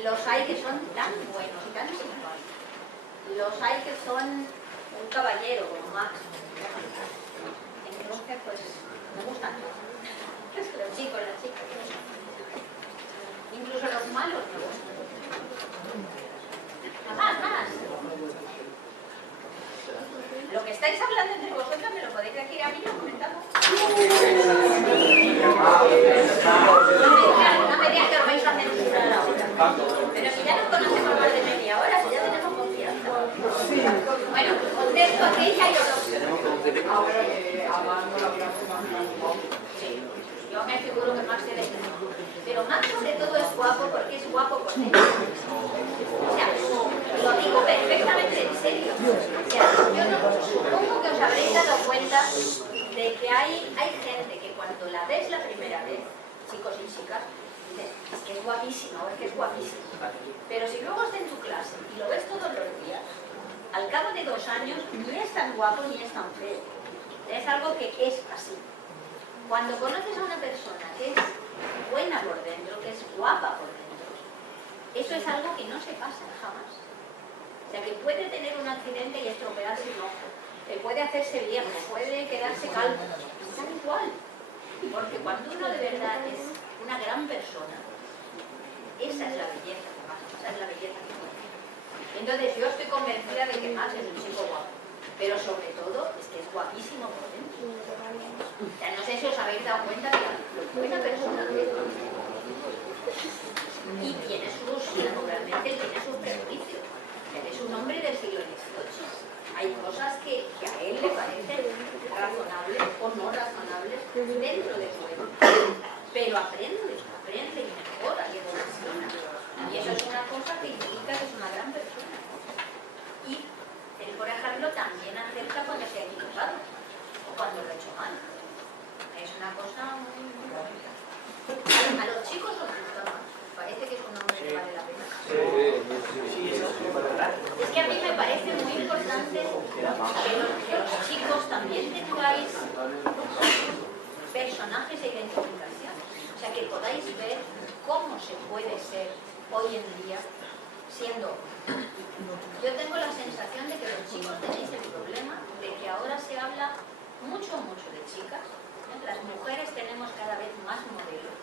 Los hay que son tan buenos y tan simpáticos. Los hay que son un caballero, como Max. Entonces, pues, me gustan todos. Los chicos, las chicas. Incluso los malos me gustan. Más. Lo que estáis hablando entre vosotros me lo podéis decir a mí, lo comentamos. No me digas que os vais a censurar ahora. Pero si ya nos conocemos más de media hora, si ya tenemos confianza. Bueno, contesto aquella y os lo Ahora que además no la había imaginado. Sí, yo me figuro que Max debe tener. Pero Max sobre todo es guapo porque es guapo por dentro. O sea, lo digo perfectamente en serio. O sea, yo no, supongo que os habréis dado cuenta de que hay gente que cuando la ves la primera vez, chicos y chicas, dices, es que es guapísima o es que es guapísima. Pero si luego estás en tu clase y lo ves todos los días, al cabo de 2 años ni es tan guapo ni es tan feo. Es algo que es así. Cuando conoces a una persona que es buena por dentro, que es guapa por dentro, eso es algo que no se pasa jamás. O sea, que puede tener un accidente y estropearse un ojo, puede hacerse viejo, puede quedarse calvo, está igual. Porque cuando uno de verdad es una gran persona, esa es la belleza que pasa, esa es la belleza que pasa. Entonces yo estoy convencida de que Max es un chico guapo, pero sobre todo es que es guapísimo por dentro. O sea, no sé si os habéis dado cuenta de lo buena persona que es. Y tiene naturalmente tiene sus prejuicios. Él es un hombre del siglo XVIII. Hay cosas que a él le parecen razonables o no razonables dentro de su época. Pero aprende y mejora y evoluciona. Y eso es una cosa que indica que es una gran persona. Y él, por ejemplo, también acepta cuando se ha equivocado o cuando lo ha hecho mal. Es una cosa muy bonita. A los chicos os gusta más. Parece que es un hombre que vale la pena. Es que a mí me parece muy importante que los chicos también tengáis personajes de identificación. O sea, que podáis ver cómo se puede ser hoy en día siendo. Yo tengo la sensación de que los chicos tenéis el problema de que ahora se habla mucho de chicas, ¿no? Las mujeres tenemos cada vez más modelos.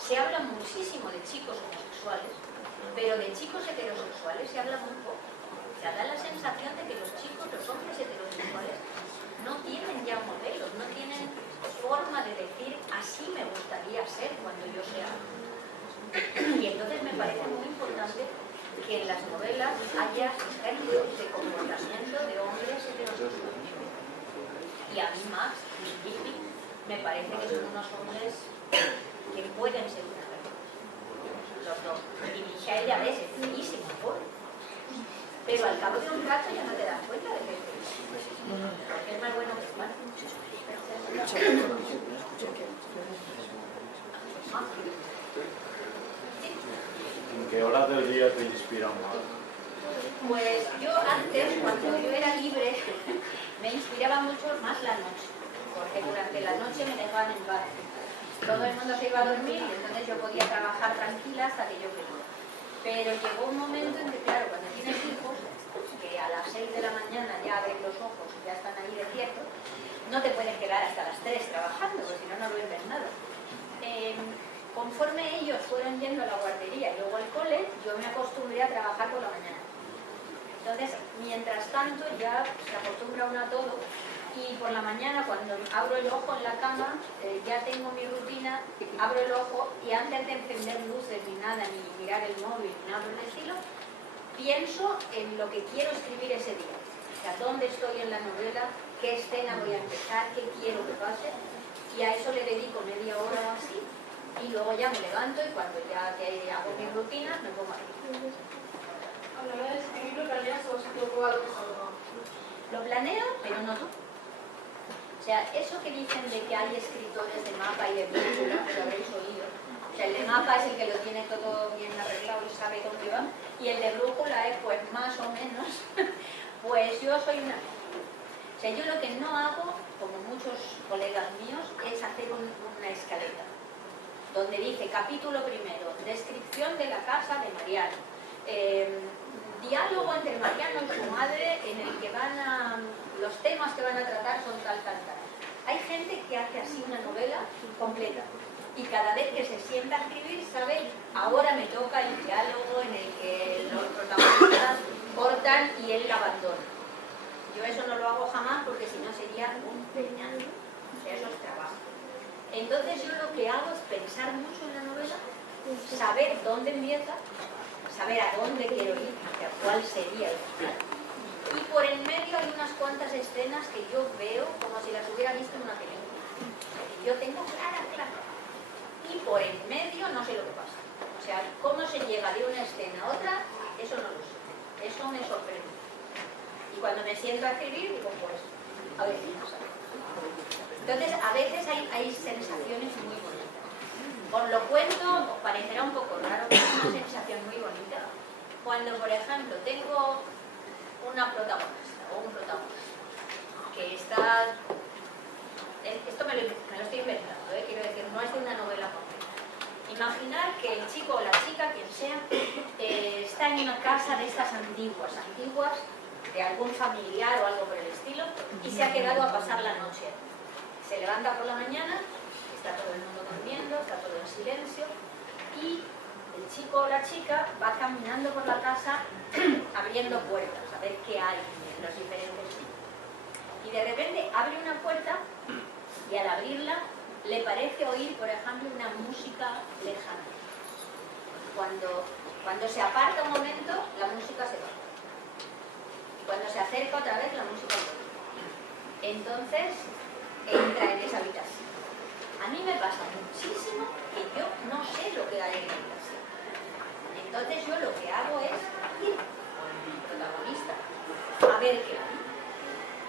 Se habla muchísimo de chicos homosexuales, pero de chicos heterosexuales se habla muy poco. O sea, da la sensación de que los chicos, los hombres heterosexuales, no tienen ya modelos, no tienen forma de decir así me gustaría ser cuando yo sea. Y entonces me parece muy importante que en las novelas haya ejemplos de comportamiento de hombres heterosexuales. Y a mí Max y Jimmy me parece que son unos hombres que pueden ser un ejemplo. Los dos. Y Michael ya ves, es feísimo, pobre. Pero al cabo de un rato ya no te das cuenta de que es feísimo. Porque es más bueno que es malo. ¿En qué horas del día te inspiran más? Pues yo antes, cuando yo era libre, me inspiraba mucho más la noche. Porque durante la noche me dejaban en paz. Todo el mundo se iba a dormir y entonces yo podía trabajar tranquila hasta que yo quería. Pero llegó un momento en que, claro, cuando tienes hijos, que a las 6 de la mañana ya abren los ojos y ya están ahí despiertos, no te puedes quedar hasta las 3 trabajando, porque si no, no duermes nada. Conforme ellos fueron yendo a la guardería y luego al cole, yo me acostumbré a trabajar por la mañana. Entonces, mientras tanto, ya se acostumbra uno a todo. Y por la mañana, cuando abro el ojo en la cama, ya tengo mi rutina, abro el ojo y antes de encender luces ni nada, ni mirar el móvil, ni nada por el estilo, pienso en lo que quiero escribir ese día. O sea, dónde estoy en la novela, qué escena voy a empezar, qué quiero que pase. Y a eso le dedico media hora o así. Y luego ya me levanto y cuando ya hago mis rutinas, me pongo a escribir. A la hora de escribir, ¿lo planeas o es un poco algo que salga? Lo planeo, pero no todo. O sea, eso que dicen de que hay escritores de mapa y de brújula, lo habréis oído. O sea, el de mapa es el que lo tiene todo bien arreglado y sabe dónde va. Y el de brújula es, pues, más o menos. Pues yo soy una... O sea, yo lo que no hago, como muchos colegas míos, es hacer una escaleta. Donde dice, capítulo primero, descripción de la casa de Mariano. Diálogo entre Mariano y su madre en el que los temas que van a tratar son tal. Hay gente que hace así una novela completa y cada vez que se sienta a escribir sabe, ahora me toca el diálogo en el que los protagonistas cortan y él la abandona. Yo eso no lo hago jamás porque si no sería un peñazo. O sea, eso es trabajo. Entonces yo lo que hago es pensar mucho en la novela, saber dónde empieza, saber a dónde quiero ir, o sea, cuál sería el final. Y por en medio hay unas cuantas escenas que yo veo como si las hubiera visto en una película. Yo tengo clara. Y por en medio no sé lo que pasa. O sea, cómo se llega de una escena a otra, eso no lo sé. Eso me sorprende. Y cuando me siento a escribir, digo, pues, a ver qué pasa. Entonces, a veces hay sensaciones muy bonitas. Os lo cuento, os parecerá un poco raro, pero es una sensación muy bonita. Cuando, por ejemplo, tengo una protagonista o un protagonista que está... Esto me lo estoy inventando, quiero decir, no es de una novela completa. Imaginar que el chico o la chica, quien sea, está en una casa de estas antiguas, de algún familiar o algo por el estilo, y se ha quedado a pasar la noche. Se levanta por la mañana, está todo el mundo durmiendo, está todo en silencio, y el chico o la chica va caminando por la casa abriendo puertas, a ver qué hay en los diferentes sitios. Y de repente abre una puerta y al abrirla le parece oír, por ejemplo, una música lejana. Cuando se aparta un momento, la música se va. Y cuando se acerca otra vez, la música vuelve. Entonces, entra en esa habitación. A mí me pasa muchísimo que yo no sé lo que hay en la habitación. Entonces yo lo que hago es ir con el protagonista a ver qué hay.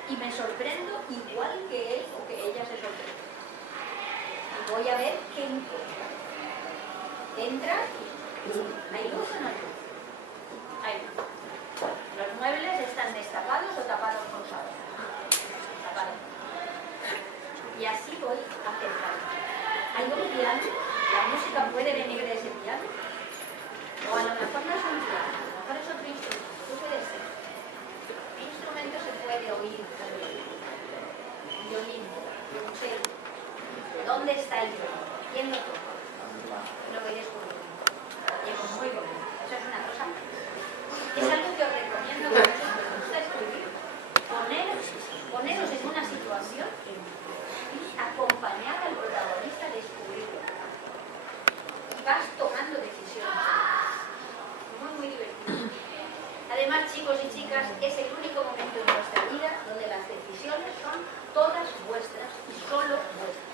Y me sorprendo igual que él o que ella se sorprende. Y voy a ver qué encuentra. Entra, ¿hay luz o no hay luz? Hay luz. Los muebles están destapados o tapados con sábana. Tapados. Y así voy acercando. Hay un piano, la música puede venir de ese piano, o a lo mejor no es un piano, a lo mejor es otro instrumento, tú puedes ser. ¿Qué instrumento se puede oír? Un violín, un cello. ¿Dónde está el violín? ¿Quién lo toca? Lo voy descubriendo. Y eso es muy bonito. Eso es una cosa. Es algo que os recomiendo a muchos que os gusta escribir. Poneros en una situación y acompañar al protagonista a descubrirlo. Y vas tomando decisiones. Muy divertido. Además, chicos y chicas, es el único momento en vuestra vida donde las decisiones son todas vuestras y solo vuestras.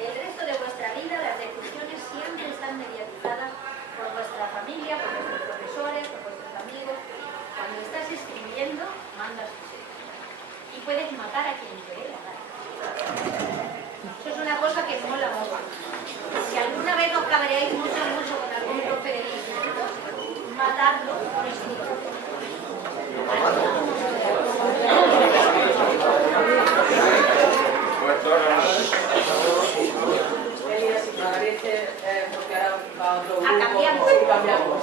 El resto de vuestra vida, las decisiones siempre están mediatizadas por vuestra familia, por vuestros profesores, por vuestros amigos. Cuando estás escribiendo, mandas tus ideas. Y puedes matar a quien te dé la gana. Eso es una cosa que mola mucho. Si alguna vez os cabreáis mucho con algún profe de instituto, matadlo por escrito. Si te agradece, porque ahora va a otro grupo. Cambiamos. Sí, cambiamos.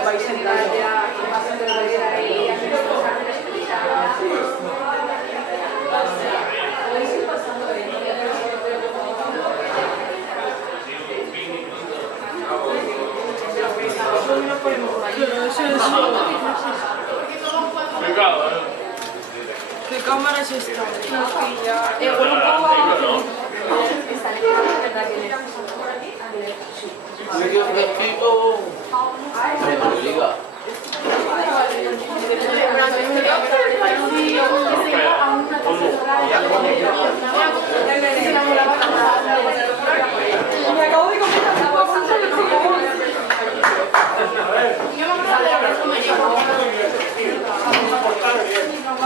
os vais sentando. ¿Qué cámara es esta? Medio fresquito. Me obliga. Me acabo de comer la bolsa de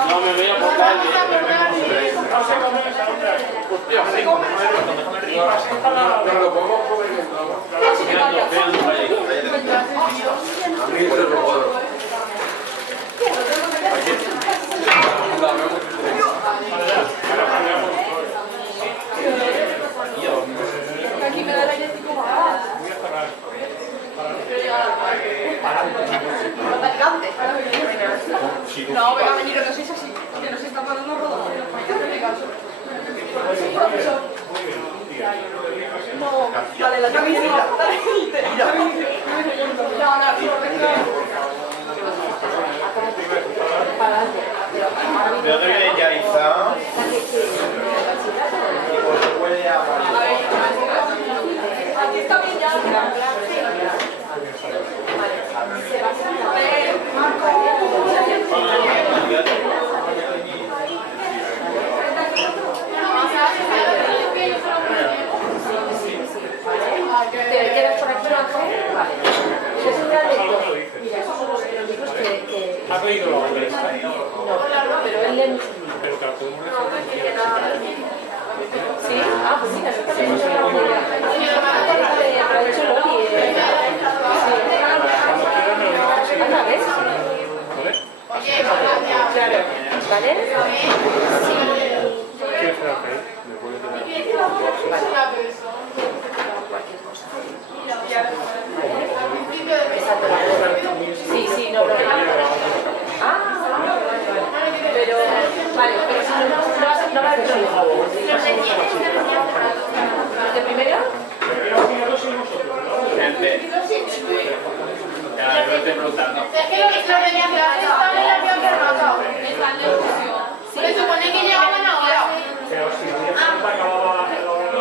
No me voy a portar bien. No lo podemos comer en todo. A mí se lo puedo. aquí me da la idea de cómo va. No, venga, venir, no sois así, que nos está parando rodando. No, dale, la camiseta, dale, ¿De dónde viene Yaiza? Y por qué huele a María. aquí está bien ya. ¿Te quedas por aquí, Ángel? Vale. Es un gran lector. Mira, esos son los libros que... ¿Has leído la obra esta? No, pero él lee muchos libros. Pero claro, tú ¿Sí? Ah, pues sí, nosotros también hemos hablado de ella. Lo ha hecho Loli. Anda, ¿ves? Claro. ¿Vale? ¿Quieres hacer ahí? ¿Me puedes tirar? Exacto. Sí, sí, no, pero... Ah, pero... Vale, pero si no va a hecho ¿de primero? Gente. Ya, no estoy preguntando. Es que lo que está en la que han matado. Se supone que llegaban ahora. Pero si no había falta acababa la obra.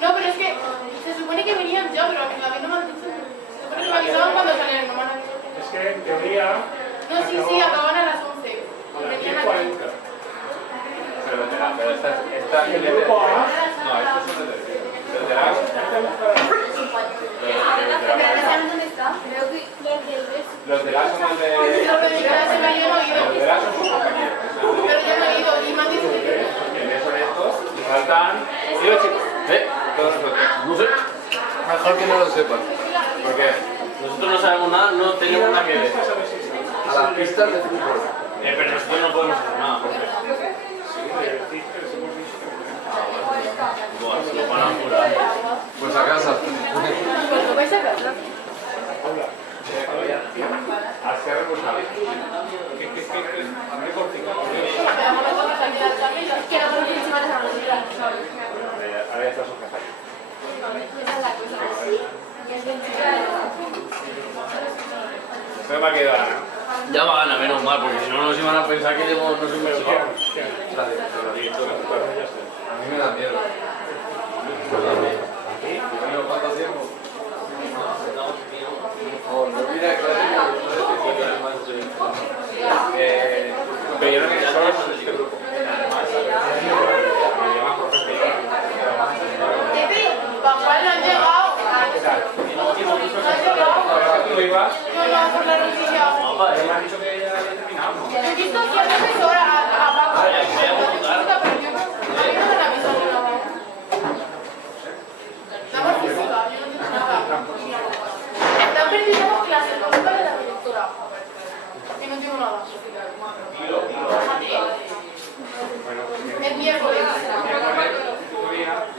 No, pero es que se supone que venían ya, pero a mí no me han dicho. Se supone que me avisaban cuando salían, no me han avisado. Es que en teoría. No, sí, acaban a las 11. Venían aquí. Pero esta que le grupo A. No, estos son de ¿Dónde está? Creo que los del BES. los de la son los de... Los de clase me yo no he Los de ido. la son sus compañeros. Pero yo no he ido y me han dicho que... ¿Quiénes son estos? Y faltan... Digo, chicos. Todos nosotros. No sé. Mejor que no lo sepas. ¿Por qué? Nosotros no sabemos nada, no tenemos nada que ver. A las pistas de fútbol. Pero nosotros no podemos hacer nada, ¿por qué? Buah, se lo van a jurar. Pues a casa. Pues lo vais a casa. Así es responsable. Ahora ya estás en casa. Se me va a quedar, ¿no? Ya va a ganar, menos mal, porque si no nos iban a pensar que no soy muy chico. Gracias. A mí me da miedo. ¿Cuánto tiempo? Oh, no mira, claro. Pero yo no me solo es de grupo. Me llama Jorge. Papá, no han llegado. ¿Tú ibas? Yo no, por la noticia. Me han dicho que ya había terminado, ¿no? He visto aquí a profesora, a Paco. Pero yo no, a mí no me han avisado ni nada. Damos física, yo no tengo nada. Están perdiendo clases, no culpa de la directora. Que no tengo nada. El miércoles.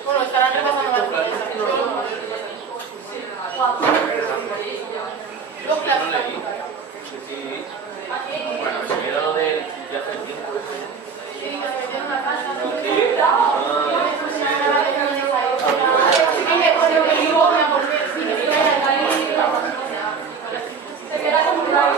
Bueno, estarán repasando las clases. Luego no leí. Sí. Bueno, se quedó lo del viaje del tiempo. Sí, que se metió en una casa. Se queda como un raro.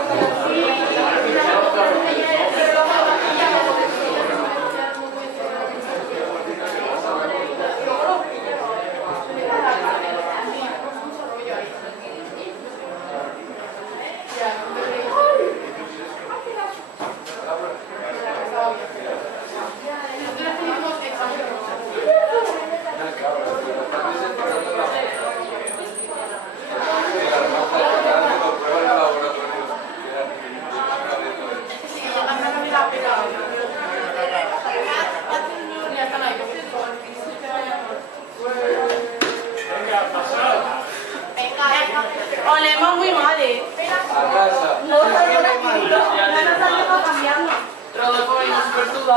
Olemos muy mal, ¿eh? A casa. No, ya nos han dejado cambiando.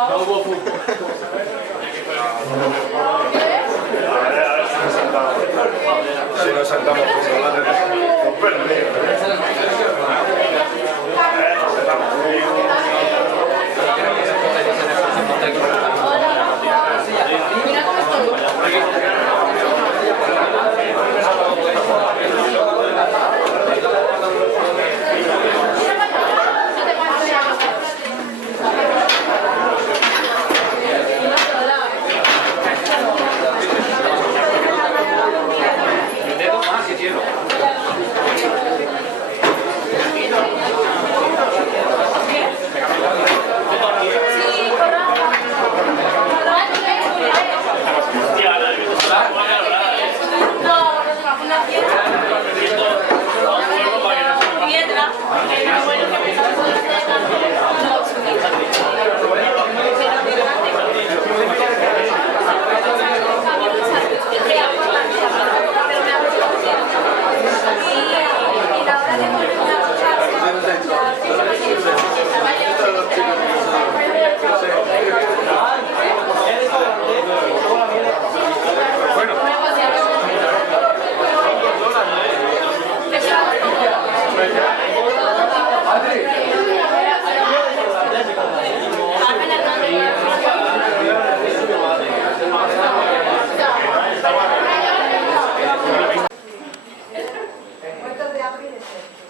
No hubo fútbol. Si nos sentamos Mira cómo estoy.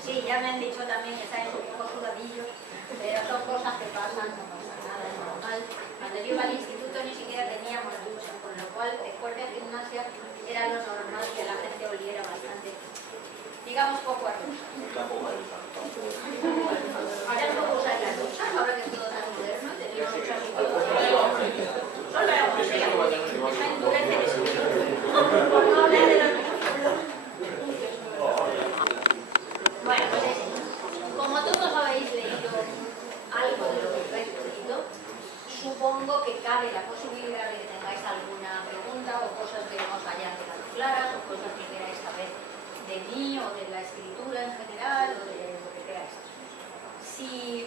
Sí, ya me han dicho también que estáis un poco sudadillos, pero son cosas que pasan, no pasa nada, es normal. Cuando yo iba al instituto ni siquiera teníamos ducha, con lo cual después de gimnasia era lo normal que la gente oliera bastante, digamos, poco a ducha. Ahora no puedo usar la ducha, ahora que todo tan moderno, tenemos duchas y todo. Solo era un día, eso endurece el espíritu. Por no hablar de los músculos. Bueno, pues es eso. Como todos habéis leído algo de lo que estáis escrito, supongo que cabe la posibilidad de que tengáis alguna pregunta o cosas que no os hayan quedado claras o cosas que queráis saber de mí o de la escritura en general o de lo que queráis. Si,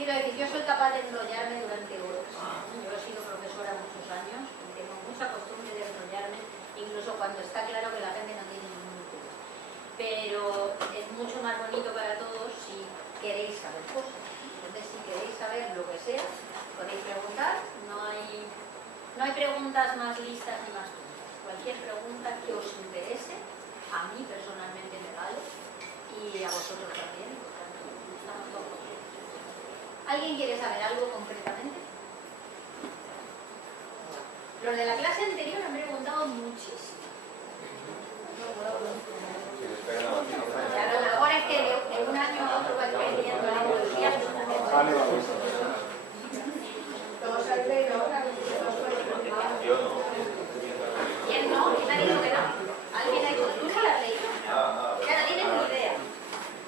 quiero decir, yo soy capaz de enrollarme durante horas. Yo he sido profesora muchos años y tengo mucha costumbre de enrollarme, incluso cuando está claro que la gente no tiene ningún interés. Pero es mucho más bonito para todos si queréis saber cosas. Entonces, si queréis saber lo que sea, podéis preguntar. No hay preguntas más listas ni más tontas. Cualquier pregunta que os interese, a mí personalmente me vale y a vosotros también. Por tanto, estamos todos contentos. ¿Alguien quiere saber algo concretamente? Los de la clase anterior han preguntado muchísimo. Claro, ahora es que de un año a otro vais perdiendo la biología. Todos han leído ahora. ¿Quién no? ¿Quién ha dicho que no? ¿Alguien ha dicho que tú no la has leído? Ya no tienes ni idea.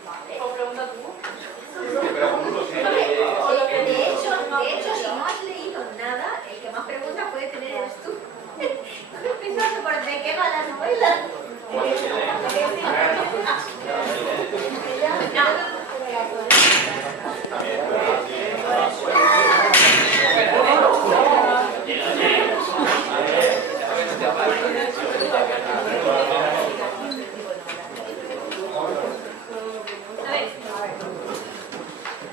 Vale. O pregunta tú. De hecho, si no has leído nada, el que más preguntas puede tener eres tú. ¿No me pensando por de qué va la novela? No.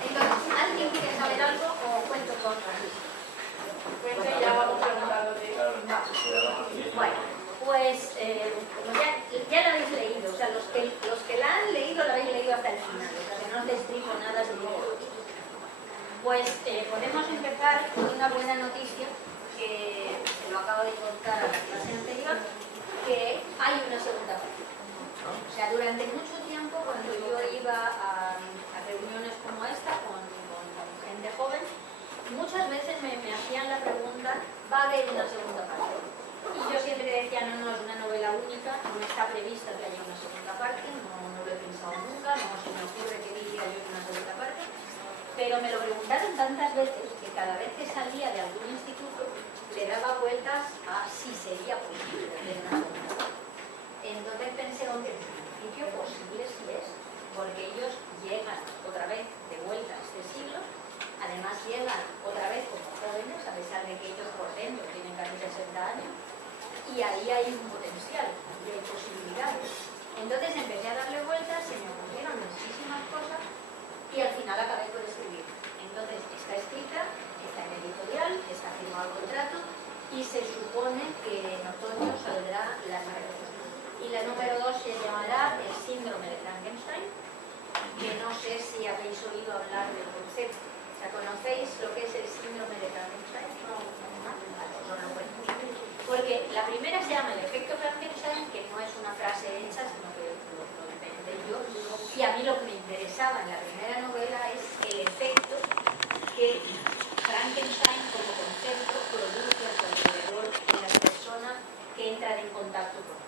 Entonces, ¿alguien quiere saber algo o cuento cosas? Cuenta y ya vamos preguntándote. Bueno, pues ya lo habéis leído, o sea, los que la han leído lo habéis leído hasta el final, o sea, que no os destripo nada si digo. Pues podemos empezar con una buena noticia, que se lo acabo de contar a la clase anterior, que hay una segunda parte. O sea, durante mucho tiempo, cuando yo iba a reuniones como esta, con gente joven, muchas veces me hacían la pregunta, ¿va a haber una segunda parte? Y yo siempre decía, no, es una novela única, no está prevista que haya una segunda parte, no lo he pensado nunca, no se me ocurre que diría yo una segunda parte, pero me lo preguntaron tantas veces que cada vez que salía de algún instituto le daba vueltas a si sería posible hacer una segunda parte. Entonces pensé, hombre, en principio posible sí es, porque ellos llegan otra vez de vuelta a este siglo. Además llegan otra vez como jóvenes, a pesar de que ellos por dentro tienen casi 60 años, y ahí hay un potencial de posibilidades. Entonces empecé a darle vueltas, se me ocurrieron muchísimas cosas, y al final acabé por escribir. Entonces está escrita, está en editorial, está firmado el contrato, y se supone que en otoño saldrá la número 2. Y la número 2 se llamará El síndrome de Frankenstein, que no sé si habéis oído hablar del concepto. O sea, ¿conocéis lo que es el síndrome de Frankenstein? No lo cuento. Porque la primera se llama el efecto Frankenstein, que no es una frase hecha, sino que lo inventé yo. Y a mí lo que me interesaba en la primera novela es el efecto que Frankenstein como concepto produce a su alrededor en las personas que entran en contacto con él.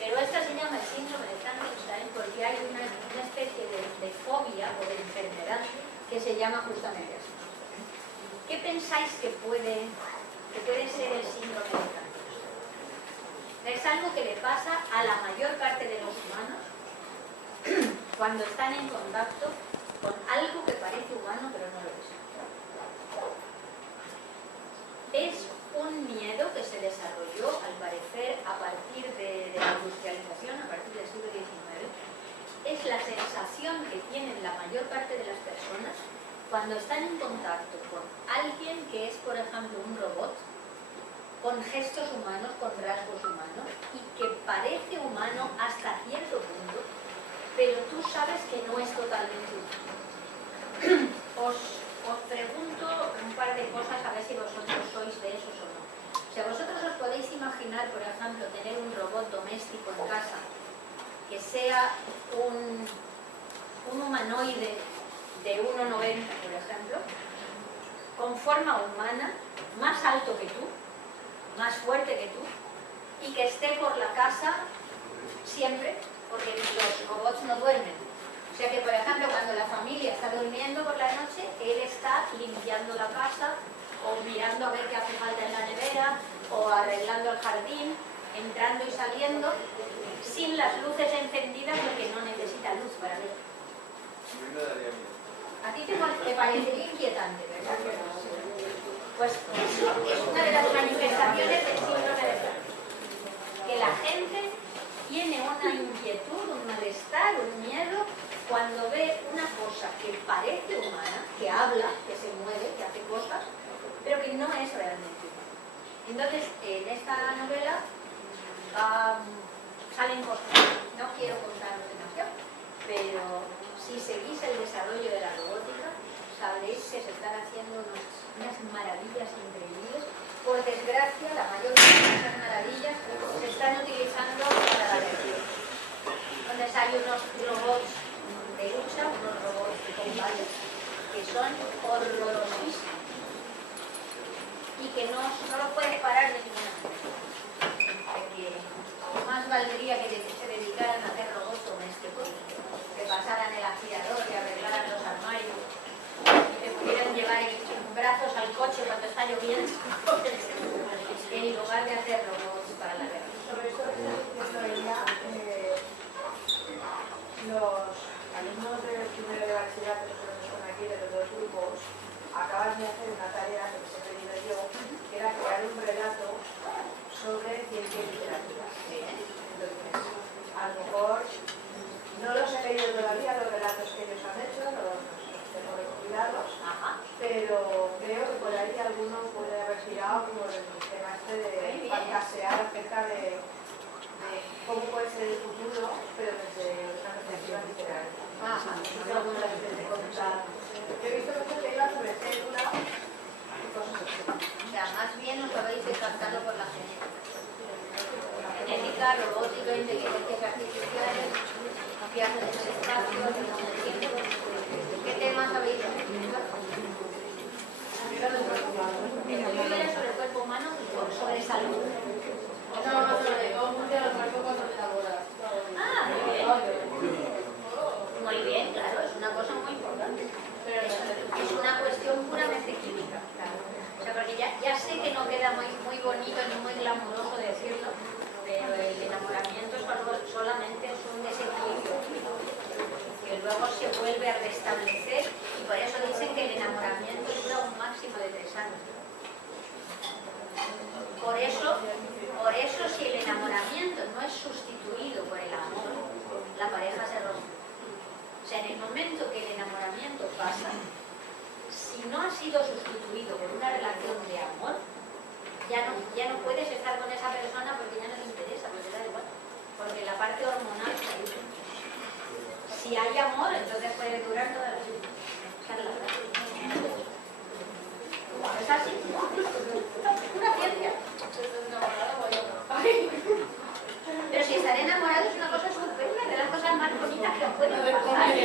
Pero esta se llama el síndrome de Frankenstein porque hay una especie de fobia o de enfermedad que se llama justamente así. ¿Qué pensáis que puede ser el síndrome de Frankenstein? Es algo que le pasa a la mayor parte de los humanos cuando están en contacto con algo que parece humano pero no lo es. Es un miedo que se desarrolló, al parecer, a partir de la industrialización, a partir del siglo XIX. Es la sensación que tienen la mayor parte de las personas cuando están en contacto con alguien que es, por ejemplo, un robot, con gestos humanos, con rasgos humanos, y que parece humano hasta cierto punto, pero tú sabes que no es totalmente humano. Os pregunto un par de cosas a ver si vosotros sois de esos o no. O sea, vosotros os podéis imaginar, por ejemplo, tener un robot doméstico en casa que sea un humanoide de 1,90, por ejemplo, con forma humana, más alto que tú, más fuerte que tú, y que esté por la casa siempre, porque los robots no duermen. O sea que, por ejemplo, cuando la familia está durmiendo por la noche, él está limpiando la casa, o mirando a ver qué hace falta en la nevera, o arreglando el jardín, entrando y saliendo, sin las luces encendidas porque no necesita luz para ver. A ti te parecería inquietante, ¿verdad? Pues es una de las manifestaciones del síndrome de Frankenstein. Que la gente tiene una inquietud, un malestar, un miedo, cuando ve una cosa que parece humana, que habla, que se mueve, que hace cosas, pero que no es realmente humana. Entonces, en esta novela salen cosas. No quiero contaros demasiado, pero si seguís el desarrollo de la robótica, sabréis que se están haciendo unas maravillas increíbles. Por desgracia, la mayor parte de esas maravillas se están utilizando para la guerra. Entonces hay unos robots de lucha, unos robots de combate, que son horrorosísimos y que no los puedes parar de ninguna manera. Que más valdría que se dedicaran a hacer robots domésticos, que pasaran el aspirador y arreglaran los armarios, que pudieran llevar brazos al coche cuando está lloviendo, en lugar de hacer robots para la guerra. Sobre eso, los alumnos del primero de bachillerato que son aquí de los dos grupos acaban de hacer una tarea que les he pedido yo, que era crear un relato sobre ciencia y literatura. Entonces, robótica, inteligencias artificiales, viajes en el espacio, viajes en el tiempo. ¿Qué temas habéis visto? El tuyo era sobre el cuerpo humano y sobre salud. No, sobre cómo funciona el cuerpo cuando te enamoras. Ah, muy bien. Muy bien, claro, es una cosa muy importante. Es una cuestión puramente química. O sea, porque ya sé que no queda muy bonito ni muy glamuroso decirlo, pero el enamoramiento es algo, solamente es un desequilibrio químico que luego se vuelve a restablecer, y por eso dicen que el enamoramiento dura un máximo de 3 años. Por eso si el enamoramiento no es sustituido por el amor, la pareja se rompe. O sea, en el momento que el enamoramiento pasa, si no ha sido sustituido por una relación de amor, ya no puedes estar con esa persona porque ya no te interesa, porque da igual, porque la parte hormonal se ha ido. Si hay amor, entonces puede durar toda la vida. Esa es la verdad. Es así, ¿no? Una ciencia. Pero si estar enamorado es una cosa estupenda, de las cosas más bonitas que os pueden pasar. Y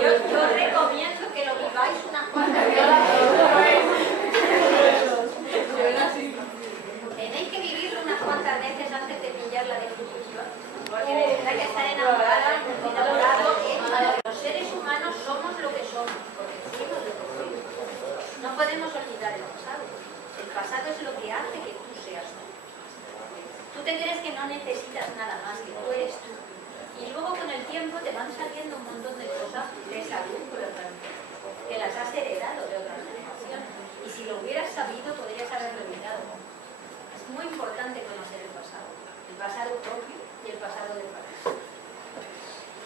yo recomiendo que lo viváis unas cuantas veces. Tenéis que vivirlo unas cuantas veces antes de pillar la definición, porque de verdad que estar enamorado es... Los seres humanos somos lo que somos, porque somos lo que somos. No podemos olvidar el pasado. El pasado es lo que hace que tú seas tú. Tú te crees que no necesitas nada más, que tú eres tú. Y luego con el tiempo te van saliendo un montón de cosas de salud, por ejemplo, que las has heredado de otras generaciones. Y si lo hubieras sabido, podrías haberlo evitado. Es muy importante conocer el pasado propio y el pasado del país.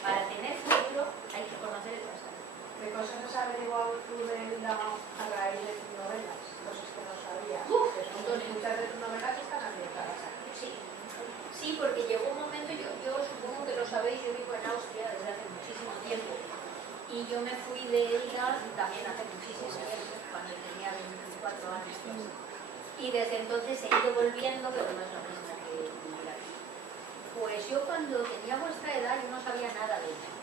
Para tener futuro hay que conocer el pasado. ¿Qué cosas has averiguado tú de Hilda a raíz de tus novelas? Cosas que no sabías. Muchas de tus novelas están ambientadas aquí. Sí, porque llegó un momento, yo supongo que lo sabéis, yo vivo en Austria desde hace muchísimo tiempo. Y yo me fui de Hilda también hace muchísimo tiempo, cuando tenía 24 años. Y desde entonces he ido volviendo, pero no es lo mismo que vivir aquí. Pues yo cuando tenía vuestra edad yo no sabía nada de ella.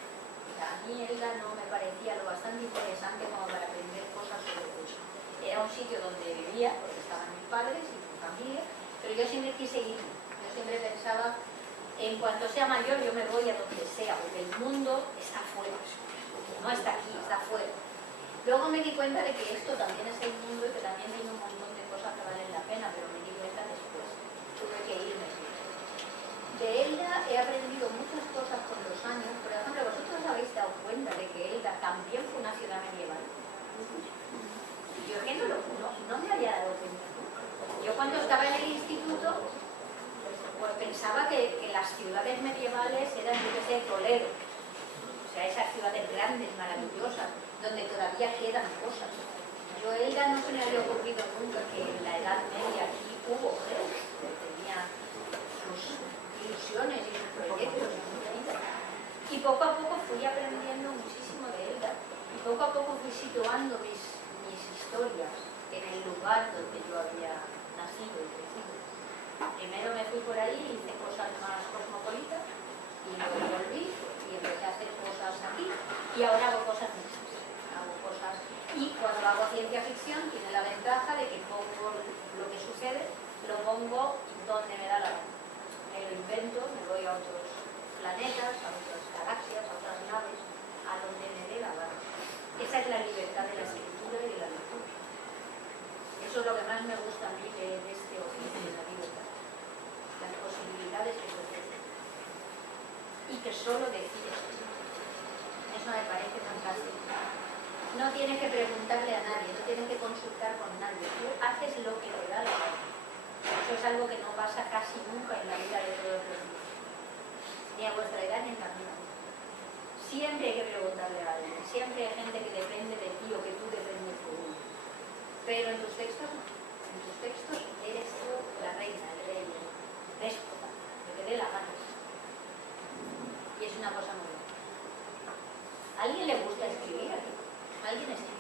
A mí Elda no me parecía lo bastante interesante como para aprender cosas sobre eso. Era un sitio donde vivía, porque estaban mis padres y mi familia, pero yo siempre quise ir. Yo siempre pensaba, en cuanto sea mayor yo me voy a donde sea, porque el mundo está afuera, no está aquí, está afuera. Luego me di cuenta de que esto también es el mundo y que también tiene un montón de cosas que valen la pena, pero me di cuenta después. Tuve que irme. De Elda he aprendido muchas cosas con los años. Por ejemplo, vosotros habéis dado cuenta de que Elda también fue una ciudad medieval. Yo es que no me había dado cuenta. Yo cuando estaba en el instituto, pues pensaba que las ciudades medievales eran, yo qué sé, Toledo. O sea, esas ciudades grandes, maravillosas, donde todavía quedan cosas. Yo Elda no se me había ocurrido nunca que en la Edad Media aquí hubo gente que tenía sus ilusiones y sus proyectos y sus vidas. Y poco a poco fui aprendiendo muchísimo de Elda y poco a poco fui situando mis historias en el lugar donde yo había nacido y crecido. Primero me fui por ahí, hice cosas más cosmopolitas y luego volví y empecé a hacer cosas aquí y ahora hago cosas mixtas. Hago cosas y cuando hago ciencia ficción tiene la ventaja de que pongo lo que sucede, lo pongo donde me da la gana. Me lo invento, me voy a otros planetas, a otras galaxias, a otras naves, a donde me dé la gana. Esa es la libertad de la escritura y de la lectura. Eso es lo que más me gusta a mí de este oficio de la libertad. Las posibilidades que se ofrecen. Y que solo decides. Eso me parece fantástico. No tienes que preguntarle a nadie, no tienes que consultar con nadie. Tú haces lo que te da la gana. Eso es algo que no pasa casi nunca en la vida de todos los días. Ni a vuestra edad ni en la mía. Siempre hay que preguntarle a alguien. Siempre hay gente que depende de ti o que tú dependes de uno. Pero en tus textos no. En tus textos eres tú la reina, el rey, el déspota, lo que dé la gana. Y es una cosa muy buena. ¿A alguien le gusta escribir aquí? ¿Alguien escribe?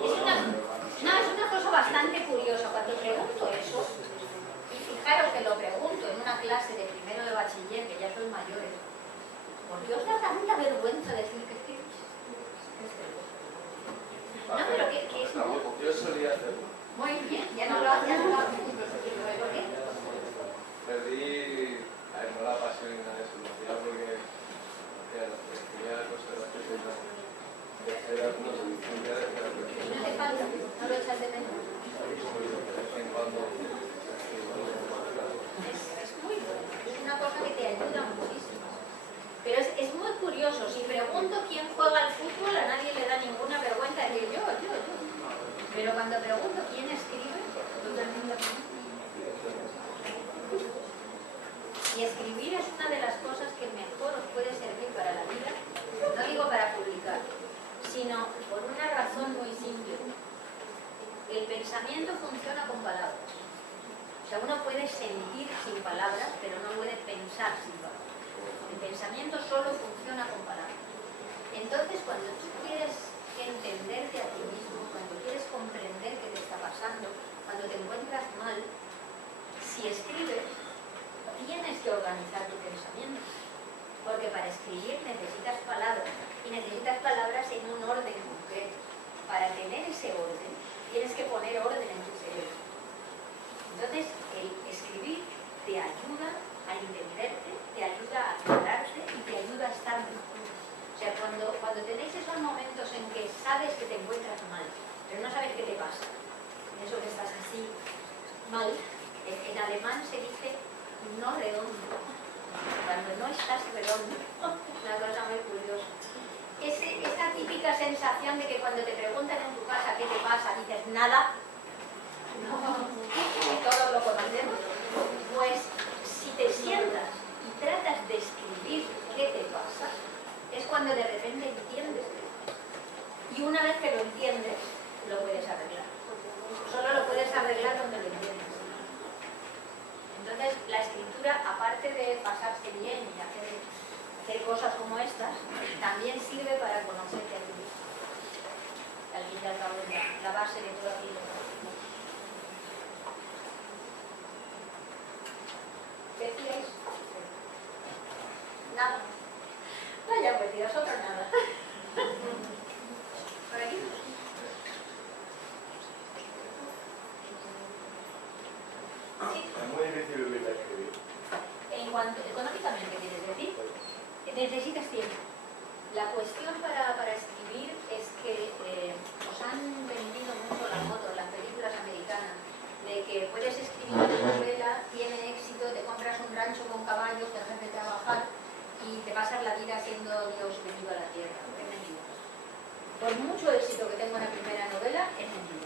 Es una cosa bastante curiosa. Cuando pregunto eso, mayores, ¿por qué os da tanta vergüenza decir que escribís? No, pero que es muy... Yo solía hacerlo. Muy bien, ya no lo haces. ¿Por qué? Perdí, a ver, no la pasión ni nada de eso, lo hacía porque escribía cosas graciosas. Era como si estuviera de la ¿No te falta? ¿No lo echas de menos? en cuando Es muy bueno, es una cosa que te ayuda muchísimo. Pero es muy curioso, si pregunto quién juega al fútbol, a nadie le da ninguna vergüenza decir yo. Pero cuando pregunto quién escribe, todo el mundo piensa. Y escribir es una de las cosas que mejor os puede servir para la vida, no digo para publicar, sino por una razón muy simple. El pensamiento funciona con palabras. O sea, uno puede sentir sin palabras, pero no puede pensar sin palabras. El pensamiento solo funciona con palabras. Entonces, cuando tú quieres entenderte a ti mismo, cuando quieres comprender qué te está pasando, cuando te encuentras mal, si escribes, tienes que organizar tu pensamiento. Porque para escribir necesitas palabras, y necesitas palabras en un orden concreto. Para tener ese orden, tienes que poner orden en tu cerebro. Entonces, el escribir te ayuda a entenderte, te ayuda a aclararte y te ayuda a estar mejor. O sea, cuando tenéis esos momentos en que sabes que te encuentras mal, pero no sabes qué te pasa, eso que estás así mal, en alemán se dice no redondo. Cuando no estás redondo, una cosa muy curiosa. Esa típica sensación de que cuando te preguntan en tu casa qué te pasa, dices nada, todos lo conocemos, pues si te sientas y tratas de escribir qué te pasa, es cuando de repente entiendes qué te pasa. Y una vez que lo entiendes, lo puedes arreglar. Solo lo puedes arreglar cuando lo entiendes. Entonces, la escritura, aparte de pasarse bien y hacer cosas como estas, también sirve para conocerte a ti mismo. Al fin y al cabo es la base de todo aquello. ¿Decíais? Nada. Vaya, pues Dios, otro nada. ¿Por aquí? Sí. es muy difícil vivir a escribir. En cuanto, económicamente, ¿quieres decir? Necesitas tiempo. La cuestión para escribir es que os han vendido mucho la moto, las películas americanas, de que puedes escribir una novela, tiene éxito, te compras un rancho con caballos, te dejas de trabajar y te pasas la vida siendo Dios venido a la tierra. Es mentira. Por mucho éxito que tenga una primera novela, es mentira.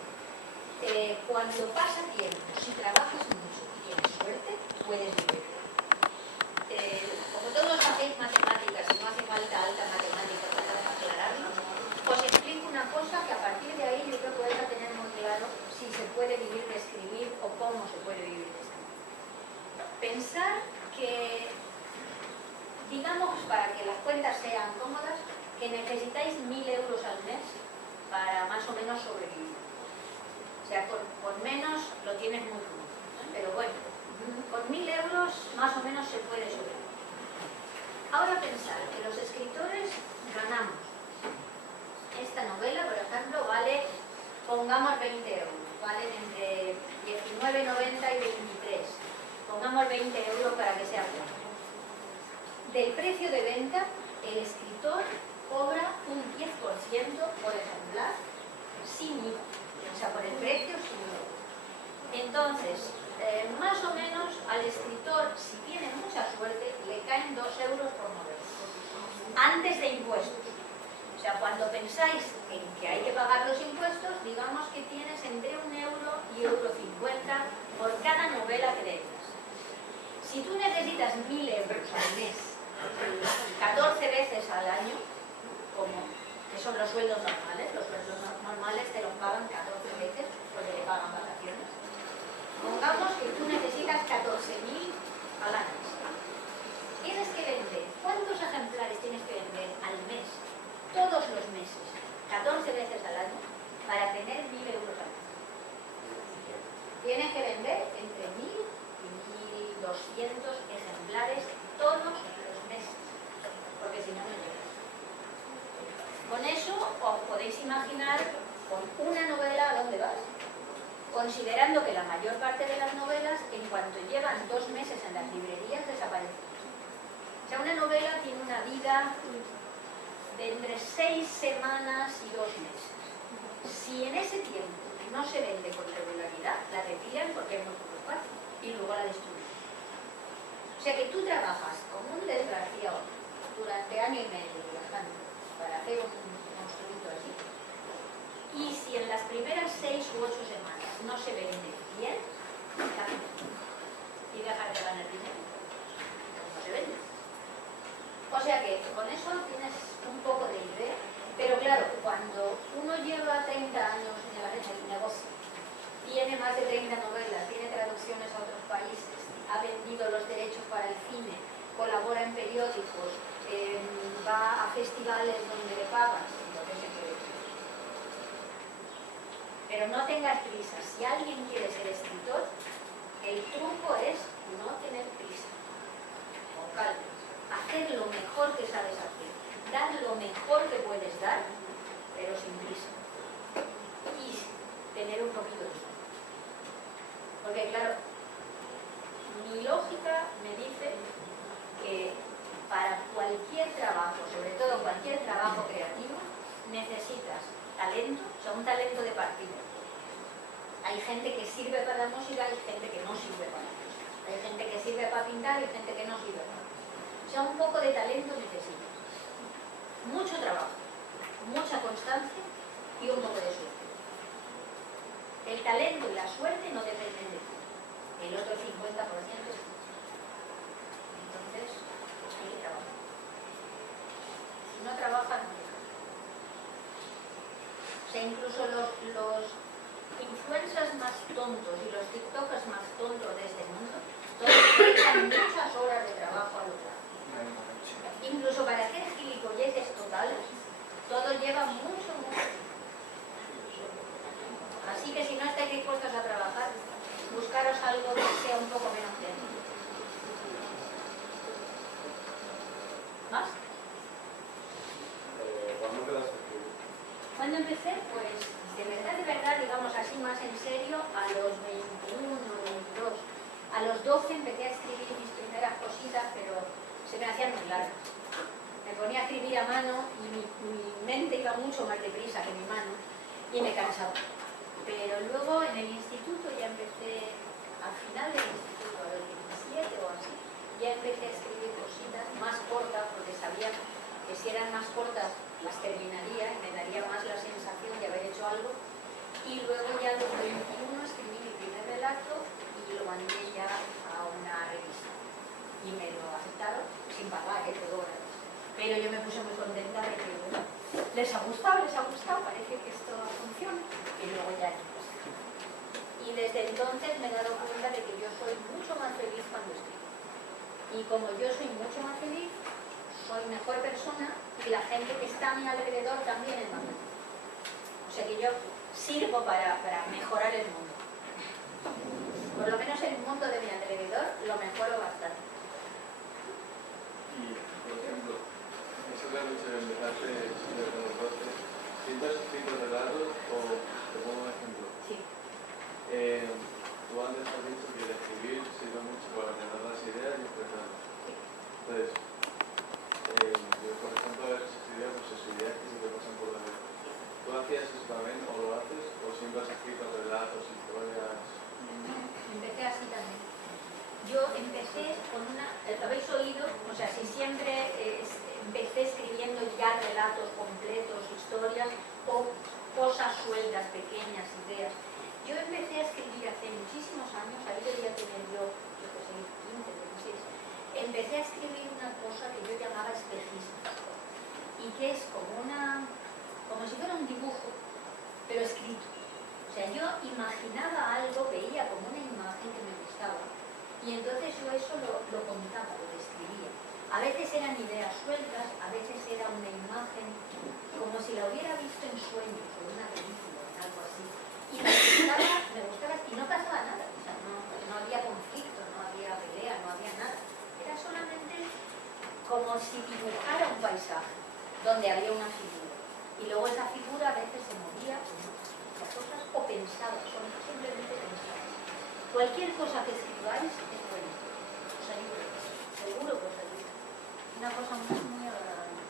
Cuando pasa tiempo, si trabajas mucho y tienes suerte, puedes vivir. Como todos hacéis matemáticas y no hace falta alta matemática para aclararlo, os explico una cosa que a partir de ahí yo creo que vais a tener muy claro si se puede vivir de escribir o cómo se puede vivir de escribir. Pensar que, digamos, para que las cuentas sean cómodas, que necesitáis 1.000 euros al mes para más o menos sobrevivir. O sea, con menos lo tienes muy duro, ¿eh? Pero bueno, con 1.000 euros más o menos se puede sobrevivir. Ahora pensar que los escritores ganamos. Esta novela, por ejemplo, vale, pongamos 20 euros, valen entre 19,90 y 23. Pongamos 20 euros para que sea justo. Del precio de venta, el escritor cobra un 10% por ejemplar sin IVA. O sea, por el precio sin IVA. Entonces, más o menos al escritor, si tiene mucha suerte, le caen 2 euros por novela, antes de impuestos. O sea, cuando pensáis en que hay que pagar los impuestos, digamos que tienes entre 1 euro y 1,50 € por cada novela que leas. Si tú necesitas 1.000 euros al mes, 14 veces al año, como que son los sueldos normales, los sueldos normales te los pagan 14 veces porque le pagan vacaciones. Pongamos que tú necesitas 14.000 al año. Tienes que vender. ¿Cuántos ejemplares tienes que vender al mes? Todos los meses, 14 veces al año, para tener 1.000 euros al año. Tienes que vender entre 1.000 y 1.200 ejemplares todos los considerando que la mayor parte de las novelas, en cuanto llevan 2 meses en las librerías, desaparecen. O sea, una novela tiene una vida de entre 6 semanas y 2 meses. Si en ese tiempo no se vende con regularidad, la retiran porque es muy poco espacio y luego la destruyen. O sea que tú trabajas como un desgraciado durante año y medio viajando para hacer un monstruito así. Y si en las primeras 6 u 8 semanas no se vende bien, cambia. Y dejar de ganar dinero. No se vende. O sea que con eso tienes un poco de idea. Pero claro, cuando uno lleva 30 años en el negocio, tiene más de 30 novelas, tiene traducciones a otros países, ha vendido los derechos para el cine, colabora en periódicos, va a festivales donde le pagan, entonces se puede. Pero no tengas prisa. Si alguien quiere ser escritor, el truco es no tener prisa. Con calma. Hacer lo mejor que sabes hacer. Dar lo mejor que puedes dar, pero sin prisa. Y tener un poquito de suerte. Porque claro, mi lógica me dice que para cualquier trabajo, sobre todo cualquier trabajo creativo, necesitas talento, o sea, un talento de partida. Hay gente que sirve para la música, hay gente que no sirve para la música. Hay gente que sirve para pintar y gente que no sirve para la música. O sea, un poco de talento necesitas. Mucho trabajo, mucha constancia y un poco de suerte. El talento y la suerte no dependen de ti. El otro 50% es tú. Entonces, hay que trabajar. Si no trabajas, no dejas. O sea, incluso los influencers más tontos y los tiktokers más tontos de este mundo, todos dedican muchas horas de trabajo a lograr. Incluso para hacer gilipolleces totales, todo lleva mucho. Así que si no estáis dispuestos a trabajar, buscaros algo que sea un poco menos lento. ¿Más? ¿Cuándo empezaste a escribir? ¿Cuándo empecé? Pues de verdad, digamos así más en serio, a los 21 o 22. A los 12 empecé a escribir mis primeras cositas, pero se me hacían muy largas. Me ponía a escribir a mano y mi mente iba mucho más deprisa que mi mano y me cansaba. Pero luego en el instituto ya empecé, al final del instituto, a los 17 o así, ya empecé a escribir cositas más cortas porque sabía que si eran más cortas las terminaría y me daría más la sensación de haber hecho algo. Y luego ya a los 21 escribí mi primer relato y lo mandé ya a una revista. Y me lo aceptaron sin pagar, todo gratis. Pero yo me puse muy contenta de que, bueno, les ha gustado, parece que esto funciona. Y luego ya empecé. Y desde entonces me he dado cuenta de que yo soy mucho más feliz cuando escribo. Y como yo soy mucho más feliz, soy mejor persona y la gente que está a mi alrededor también es más feliz. O sea que yo sirvo para mejorar el mundo. Por lo menos el mundo de mi alrededor lo mejoro bastante. Y, por ejemplo, eso que has dicho que empezaste desde los 12, ¿siempre has escrito relatos o te pongo un ejemplo? Sí. Tú antes has dicho que el escribir sirve mucho para tener las ideas y expresarlas. Entonces, yo por ejemplo a veces escribía pues esas ideas que se te pasan por la mente. ¿Tú hacías eso también o lo haces o siempre has escrito relatos, historias? Empecé así también. Yo empecé con una, ¿lo habéis oído? O sea, si siempre empecé escribiendo ya relatos completos, historias o cosas sueltas, pequeñas, ideas. Yo empecé a escribir hace muchísimos años, ahí debería tener yo que sé, 15, 16. Empecé a escribir una cosa que yo llamaba espejismo y que es como si fuera un dibujo, pero escrito. O sea, yo imaginaba algo, veía como una imagen que me gustaba y entonces yo eso lo contaba, lo describía. A veces eran ideas sueltas, a veces era una imagen como si la hubiera visto en sueños o en una película o algo así. Y me gustaba y no pasaba nada, o sea, no había conflicto, no había pelea, no había nada. Era solamente como si dibujara un paisaje donde había una figura. Y luego esa figura a veces se movía, las cosas, o pensaba, son simplemente pensaba. Cualquier cosa que escribáis es buena, os ayuda, seguro que os ayuda. Una cosa muy, muy agradable.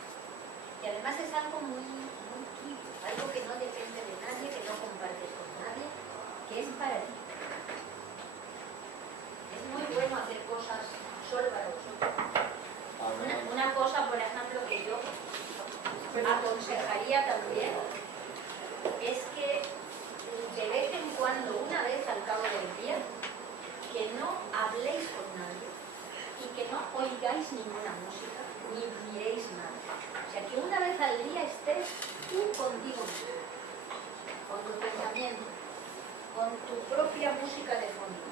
Y además es algo muy, muy tuyo, algo que no depende de nadie, que no compartes con nadie, que es para ti. Es muy bueno hacer cosas solo para vosotros. Una cosa, por ejemplo, que yo aconsejaría también es que de vez en cuando, una vez al cabo del día, que no habléis con nadie y que no oigáis ninguna música ni miréis nada. O sea, que una vez al día estés tú contigo mismo, con tu pensamiento, con tu propia música de fondo.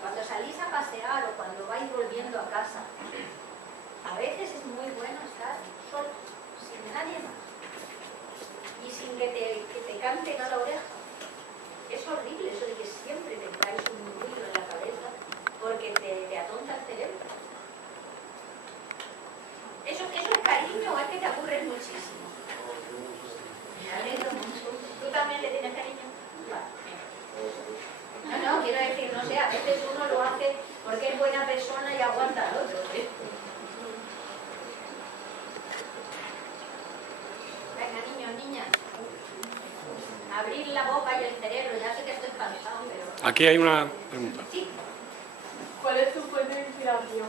Cuando salís a pasear o cuando vais volviendo a casa, a veces es muy bueno estar solo, sin nadie más. Y sin que te canten a la oreja. Es horrible eso de que siempre te traes un ruido en la cabeza porque te atonta el cerebro. Eso es cariño, es que te aburres muchísimo. Me alegro mucho. ¿Tú también le tienes cariño? No, quiero decir, no sé, a veces uno lo hace porque es buena persona y aguanta al otro. Venga, niños, niñas. Abrir la boca y el cerebro, ya sé que estoy cansado, pero... Aquí hay una pregunta. Sí. ¿Cuál es tu fuente de inspiración?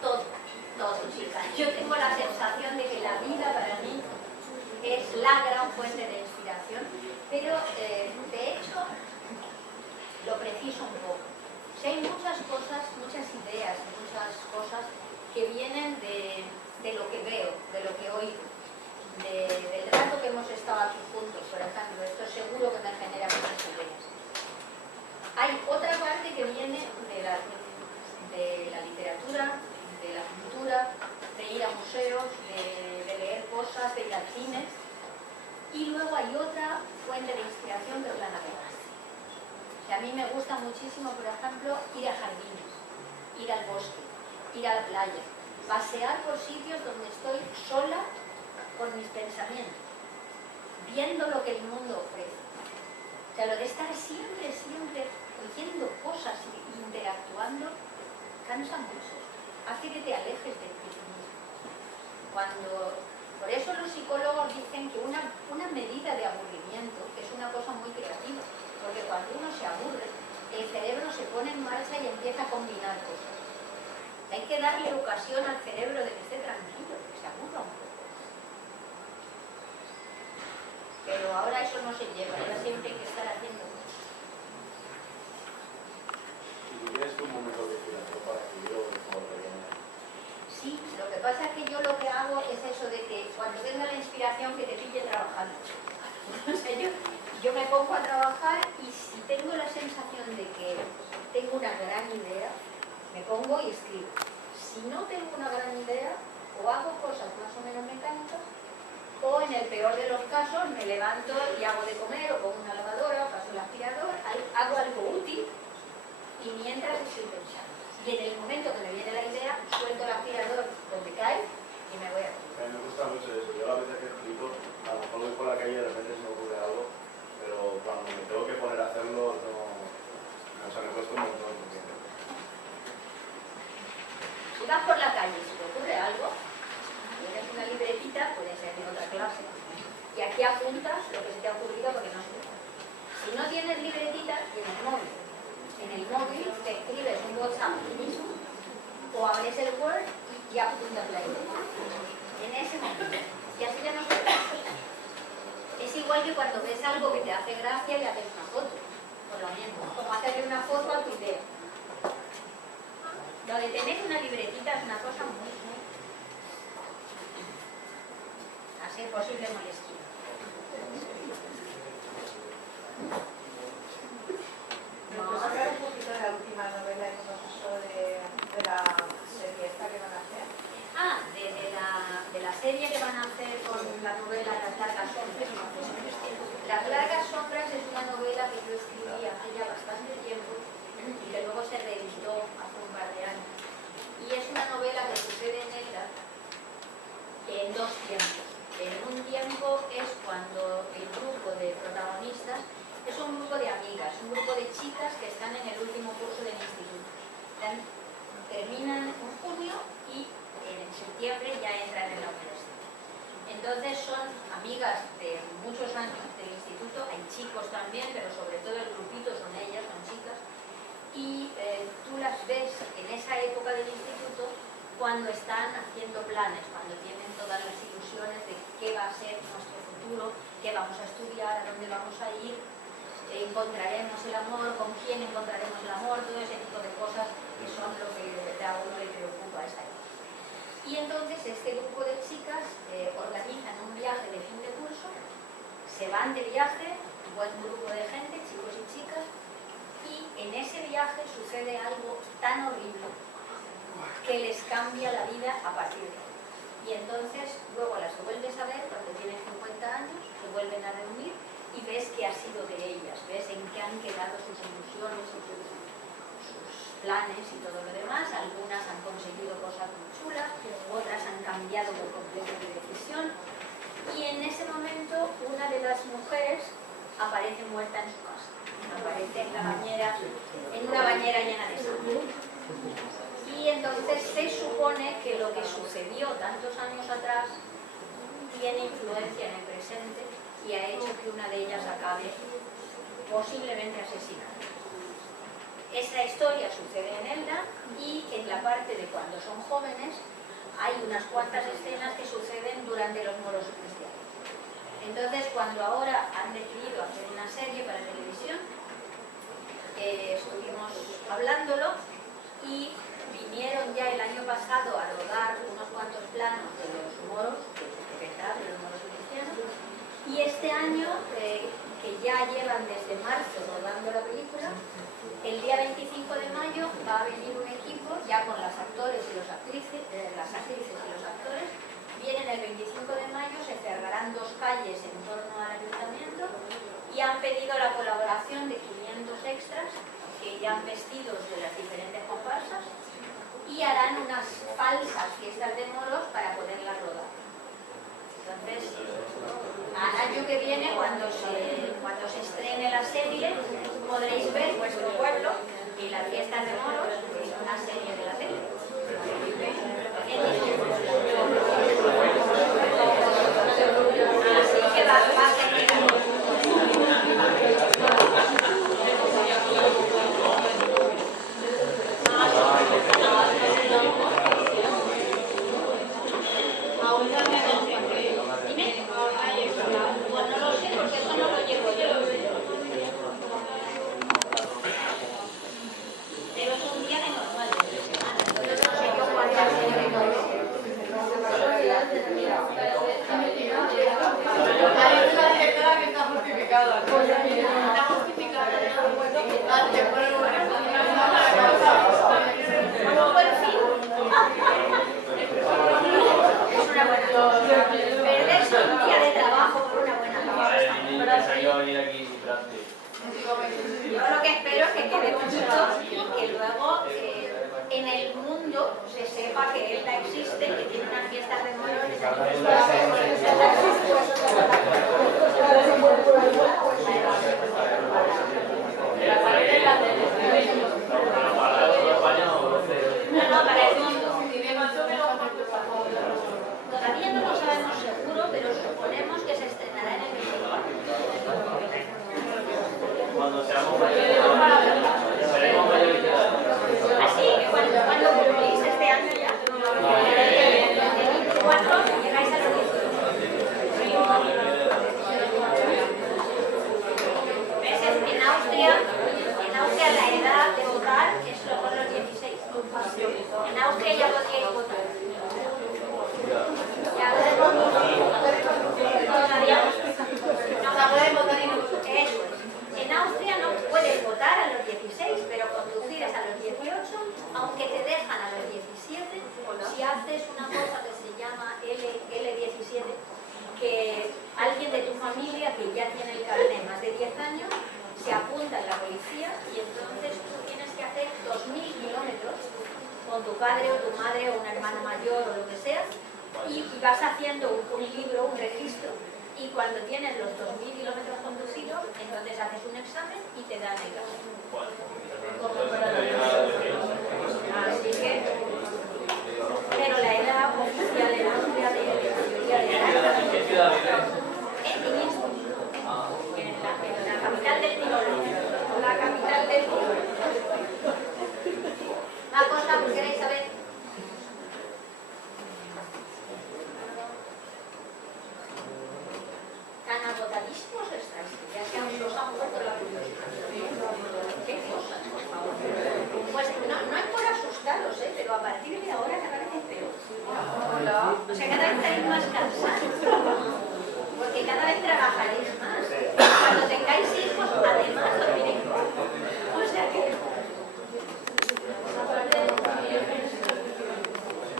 Todo, chicas. Yo tengo la sensación de que la vida para mí es la gran fuente de inspiración, pero de hecho lo preciso un poco. O sea, hay muchas cosas, muchas ideas, muchas cosas que vienen de lo que veo, de lo que oigo, del rato que hemos estado aquí juntos, por ejemplo. Esto seguro que me genera muchas ideas. Hay otra parte que viene de la literatura, de la cultura, de ir a museos, de leer cosas, de ir al cine. Y luego hay otra fuente de inspiración que es la naturaleza. A mí me gusta muchísimo, por ejemplo, ir a jardines, ir al bosque, ir a la playa, pasear por sitios donde estoy sola con mis pensamientos, viendo lo que el mundo ofrece. O sea, lo de estar siempre oyendo cosas y interactuando, cansa mucho, hace que te alejes de ti mismo. Por eso los psicólogos dicen que una medida de aburrimiento es una cosa muy creativa. Porque cuando uno se aburre, el cerebro se pone en marcha y empieza a combinar cosas. Hay que darle ocasión al cerebro de que esté tranquilo, que se aburra un poco. Pero ahora eso no se lleva, ahora siempre hay que estar haciendo cosas. ¿Y tienes un momento de inspiración para escribir o como rellenar? Sí, lo que pasa es que yo lo que hago es eso de que cuando venga la inspiración que te pille trabajando. O sea, yo me pongo a trabajar y si tengo la sensación de que tengo una gran idea, me pongo y escribo. Si no tengo una gran idea, o hago cosas más o menos mecánicas, o en el peor de los casos me levanto y hago de comer, o pongo una lavadora, o paso el aspirador, hago algo útil y mientras estoy pensando. Y en el momento que me viene la idea, suelto el aspirador donde cae y me voy a comer. A mí me gusta mucho eso. Yo a veces que explico, a lo mejor voy por la calle y de repente se me ocurre algo, pero cuando me tengo que poner a hacerlo, no, o sea, me cuesta un montón. Si vas por la calle y se te ocurre algo, tienes una libretita, puede ser en otra clase, y aquí apuntas lo que se te ha ocurrido porque no se te ocurre. Si no tienes libretita, tienes móvil. En el móvil te escribes un WhatsApp tú mismo, o abres el Word y apuntas la idea. En ese momento. Y así ya no se te ocurre. Es igual que cuando ves algo que te hace gracia y haces una foto. Por lo mismo, como hacerle una foto a tu idea. Lo de tener una libretita es una cosa muy, a ser posible, molestia. Vamos a hablar un poquito de la última novela que nos pasó de la serie esta que van a hacer. De la serie que van a hacer con la novela Las largas sombras. Las largas sombras es una novela que yo escribí hace ya bastante tiempo y que luego se reeditó hace un par de años. Y es una novela que sucede en ella en dos tiempos. septiembre ya entran en la universidad. Entonces son amigas de muchos años del instituto, hay chicos también, pero sobre todo el grupito son ellas, son chicas, y tú las ves en esa época del instituto cuando están haciendo planes, cuando tienen todas las ilusiones de qué va a ser nuestro futuro, qué vamos a estudiar, a dónde vamos a ir, encontraremos el amor, con quién encontraremos el amor, todo ese tipo de cosas que son lo que a uno le preocupa a esa época. Y entonces este grupo de chicas organizan un viaje de fin de curso, se van de viaje, un buen grupo de gente, chicos y chicas, y en ese viaje sucede algo tan horrible que les cambia la vida a partir de ahí. Y entonces luego las vuelves a ver cuando tienen 50 años, se vuelven a reunir y ves qué ha sido de ellas, ves en qué han quedado sus ilusiones, sus planes y todo lo demás. Algunas han conseguido cosas muy chulas, otras han cambiado por completo de decisión. Y en ese momento una de las mujeres aparece muerta en su casa, aparece en la bañera, en una bañera llena de sangre. Y entonces se supone que lo que sucedió tantos años atrás tiene influencia en el presente y ha hecho que una de ellas acabe posiblemente asesinada. Esa historia sucede en Elda y en la parte de cuando son jóvenes hay unas cuantas escenas que suceden durante los moros cristianos. Entonces, cuando ahora han decidido hacer una serie para televisión, estuvimos hablándolo y vinieron ya el año pasado a rodar unos cuantos planos de los moros, de los moros cristianos, y este año, que ya llevan desde marzo rodando la película, el día 25 de mayo va a venir un equipo ya con las actores y las actrices y los actores. Vienen el 25 de mayo, se cerrarán 2 calles en torno al ayuntamiento y han pedido la colaboración de 500 extras que irán vestidos de las diferentes comparsas y harán unas falsas fiestas de moros para poderlas rodar. Entonces, al año que viene, cuando se estrene la serie, podréis ver vuestro pueblo y las fiestas de moros en una serie de la tele. Así que va a ser Yo lo que espero es que quede bonito y que luego en el mundo se sepa que Elda existe, que tiene unas fiestas de moros. No, para el mundo. Todavía no lo sabemos seguro, pero suponemos que se estrenará en el 24. Cuando seamos mayores, seremos mayores de edad. Así que cuando cumplís este año ya. El 24 llegáis a los 18. ¿Ves? En Austria la edad de votar es solo los 16. En Austria ya podríais votar. Ya todavía no pueden votar incluso. Eso es. En Austria no puedes votar a los 16, pero conducir es a los 18, aunque te dejan a los 17, si haces una cosa que se llama L17, que alguien de tu familia que ya tiene el carnet más de 10 años, se apunta en la policía y entonces tú tienes que hacer 2000 kilómetros con tu padre o tu madre o un hermano mayor o lo que sea, y vas haciendo un libro, un registro. Y cuando tienes los 2000 kilómetros conducidos, entonces haces un examen y te dan el carnet. Así que, pero la edad oficial vez más cansados, porque cada vez trabajaréis más. Cuando tengáis hijos, además dormiréis más. O sea que...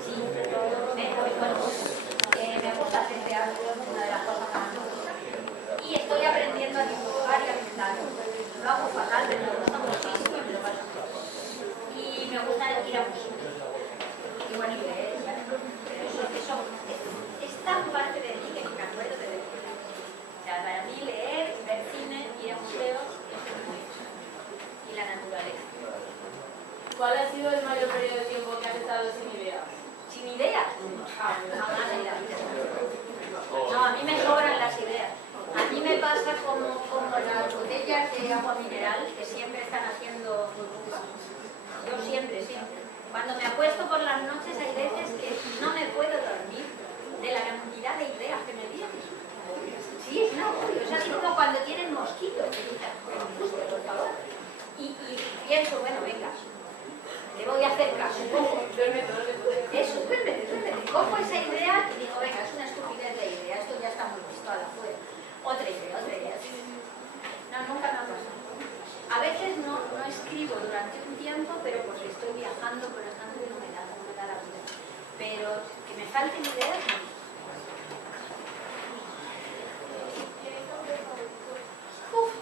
Sí, me gusta hacer teatro, es una de las cosas que más me gusta. Y estoy aprendiendo a dibujar y a pintar. Lo hago fatal, pero me gusta muchísimo y me lo paso bien. Y me gusta ir a museos. Y bueno, y leer, ¿vale? Pero eso es tan parte de mí que ni me acuerdo de decirlo. O sea, para mí leer, ver cine, ir a museos, eso es muy mucho. Y la naturaleza. ¿Cuál ha sido el mayor periodo de tiempo que has estado sin ideas? ¿Sin ideas? Jamás en la vida. No, a mí me sobran las ideas. A mí me pasa como las botellas de agua mineral que siempre están haciendo burbujas. Yo siempre. Cuando me acuesto por las noches hay veces que no me puedo dormir de la cantidad de ideas que me vienen. Sí, es un agobio. Es así como cuando tienen mosquitos. Que dicen, por favor. Y pienso, bueno, venga, le voy a hacer caso. Eso, duérmete. Cojo esa idea y digo, venga, es una estupidez de idea, esto ya está muy visto a la fuera. Otra idea. No, nunca me ha pasado. A veces no escribo durante un tiempo, pero porque estoy viajando, por ejemplo, y no me da la vida. Pero que me falten ideas, no.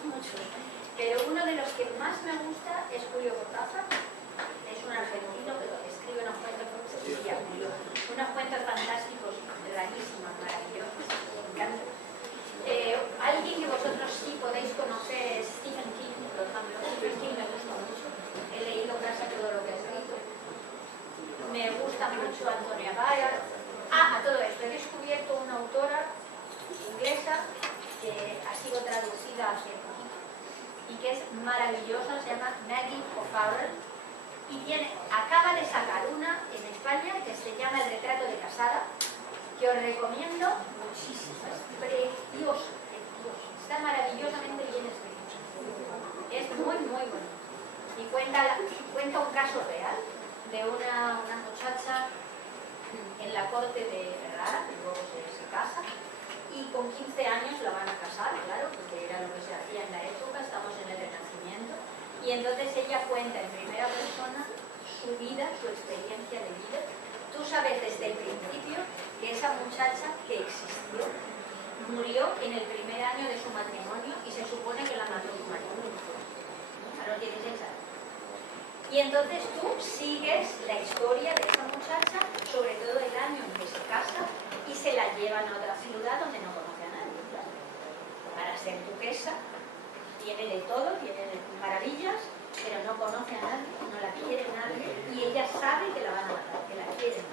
Muchos. Pero uno de los que más me gusta es Julio Cortázar. Es un argentino que escribe unos cuentos unos cuentos fantásticos, rarísimos, maravillosos. Me encanta. Alguien que vosotros sí podéis conocer es Stephen King, por ejemplo. Stephen King me gusta mucho. He leído casi todo lo que ha escrito. Me gusta mucho Antonia Bayer. A todo esto, he descubierto una autora inglesa que ha sido traducida hace poquito y que es maravillosa, se llama Maggie O'Farrell. Y acaba de sacar una en España que se llama El retrato de casada, que os recomiendo muchísimo. Es precioso. Está maravillosamente bien escrito. Es muy bueno. Y cuenta un caso real de una muchacha en la corte de Ferrara, que luego se casa, y con 15 años la van a casar, claro, porque era lo que se hacía en la época, estamos en el Renacimiento. Y entonces ella cuenta en primera persona su vida, su experiencia de vida. Tú sabes desde el principio que esa muchacha que existió murió en el primer año de su matrimonio y se supone que la mató su marido. A los 16 años. Y entonces tú sigues la historia de esa muchacha, sobre todo el año en que se casa y se la llevan a otra ciudad donde no conoce a nadie, claro. Para ser duquesa. Tiene de todo, tiene de maravillas, pero no conoce a nadie, no la quiere nadie, y ella sabe que la van a matar, que la quieren.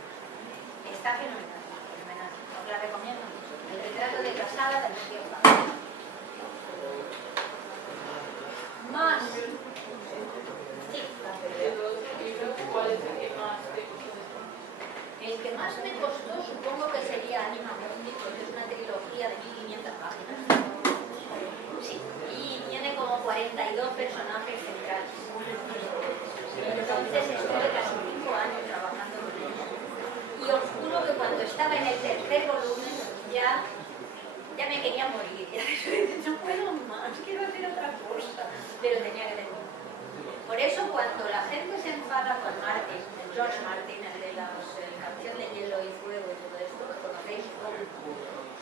Está fenomenal. Os la recomiendo mucho. El retrato de casada también quiero hablar. Más. Sí. ¿Cuál es el que más te costó? El que más me costó supongo que sería Anima Mundi, porque es una trilogía de 1500 páginas. Sí, y tiene como 42 personajes centrales. Entonces estuve casi 5 años trabajando con ella. Y os juro que cuando estaba en el tercer volumen ya me quería morir. Ya no puedo más, quiero hacer otra cosa. Pero tenía que terminar. Por eso cuando la gente se enfada con Martin, George Martin, el de la canción de Hielo y Fuego y todo esto, lo conocéis.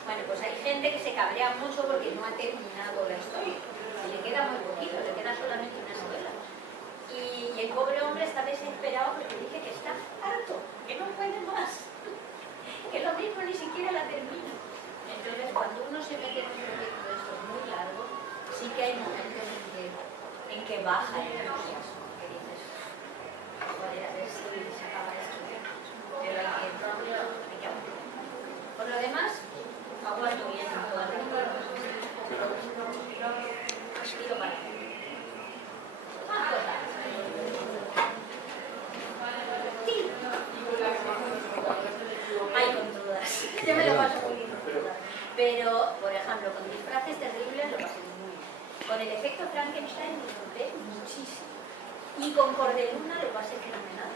Bueno, pues hay gente que se cabrea mucho porque no ha terminado la historia. Y le queda muy poquito, le queda solamente una novela. Y el pobre hombre está desesperado porque dice que está harto, que no puede más, que lo mismo ni siquiera la termina. Entonces, cuando uno se mete en un proyecto de estos muy largo, sí que hay momentos en que baja el entusiasmo, que dices, joder, a ver si se acaba esto. Pero hay que aguantar. Por lo demás, aguanto bien todo el mundo. Tiro para adelante. Más cosas. Sí. Ay, con todas. Yo me lo paso muy bien con todas. Pero, por ejemplo, con Disfraces Terribles lo pasé muy bien. Con El efecto Frankenstein disfruté muchísimo. Y con Cordeluna lo pasé fenomenal.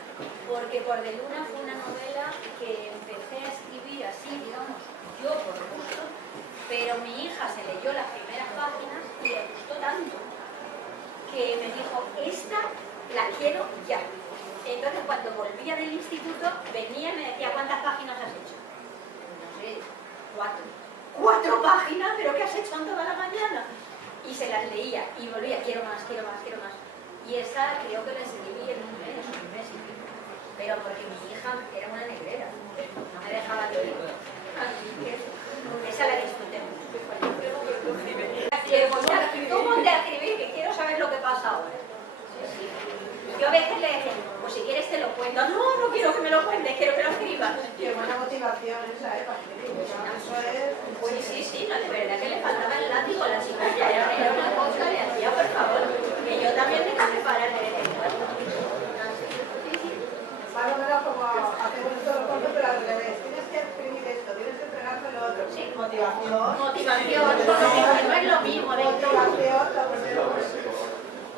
Porque Cordeluna fue una novela que empecé a escribir así, digamos, día del instituto venía y me decía, ¿cuántas páginas has hecho? No sé, 4. 4 páginas, ¿pero qué has hecho en toda la mañana? Y se las leía y volvía, quiero más, quiero más, quiero más. Y esa creo que la escribí en un mes y pico. Pero porque mi hija era una negrera, no me dejaba leer. Así que esa la disfruté mucho. Tú ponte a escribir, que quiero saber lo que pasa ahora. Yo a veces le decía, pues si quieres te lo cuento. No, no quiero que me lo cuentes, quiero que lo escribas. Qué buena motivación esa, para escribir. Eso es... Pues sí, no, de verdad que le faltaba el látigo a la chica. Era una cosa, le hacía, por favor, que yo también tengo que parar de vez en cuando. Más o menos como hacemos todos los cortos, pero al revés. Tienes que escribir esto, tienes que entregarme lo otro. Sí. Motivación. Motivación, no es lo mismo. Motivación,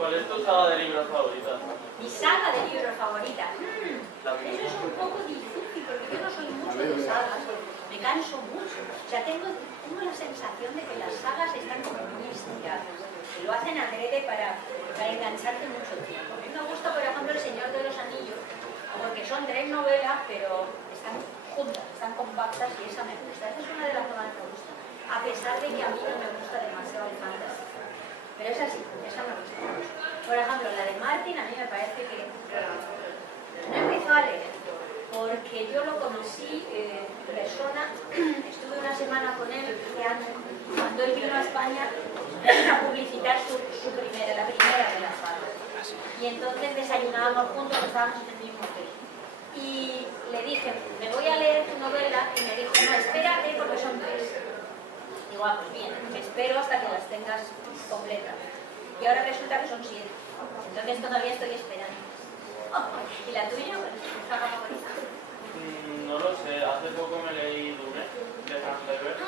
¿Cuál es tu saga de libros favorita? Mi saga de libros favorita. Eso es un poco difícil porque yo no soy mucho de sagas, me canso mucho. O sea, tengo la sensación de que las sagas están como muy estiradas. Y lo hacen adrede para engancharte mucho tiempo. A mí me gusta, por ejemplo, El Señor de los Anillos, porque son 3 novelas, pero están juntas, están compactas y esa me gusta. Esa es una de las que más me gusta. A pesar de que a mí no me gusta demasiado el fantasy. Pero esa sí, esa me gusta mucho. Por ejemplo, la de Martin a mí me parece que no empezó a leer, porque yo lo conocí en persona, estuve una semana con él hace años, cuando él vino a España a publicitar la primera de las sagas. Y entonces desayunábamos juntos, estábamos en el mismo hotel. Y le dije, me voy a leer tu novela, y me dijo, no, espérate porque son 3. Digo, ah, pues bien, me espero hasta que las tengas completas. Y ahora resulta que son 7. Entonces todavía estoy esperando. ¿Y la tuya? ¿Cuál es tu saga favorita? No lo sé, hace poco me leí Dune, de Hans Herbert.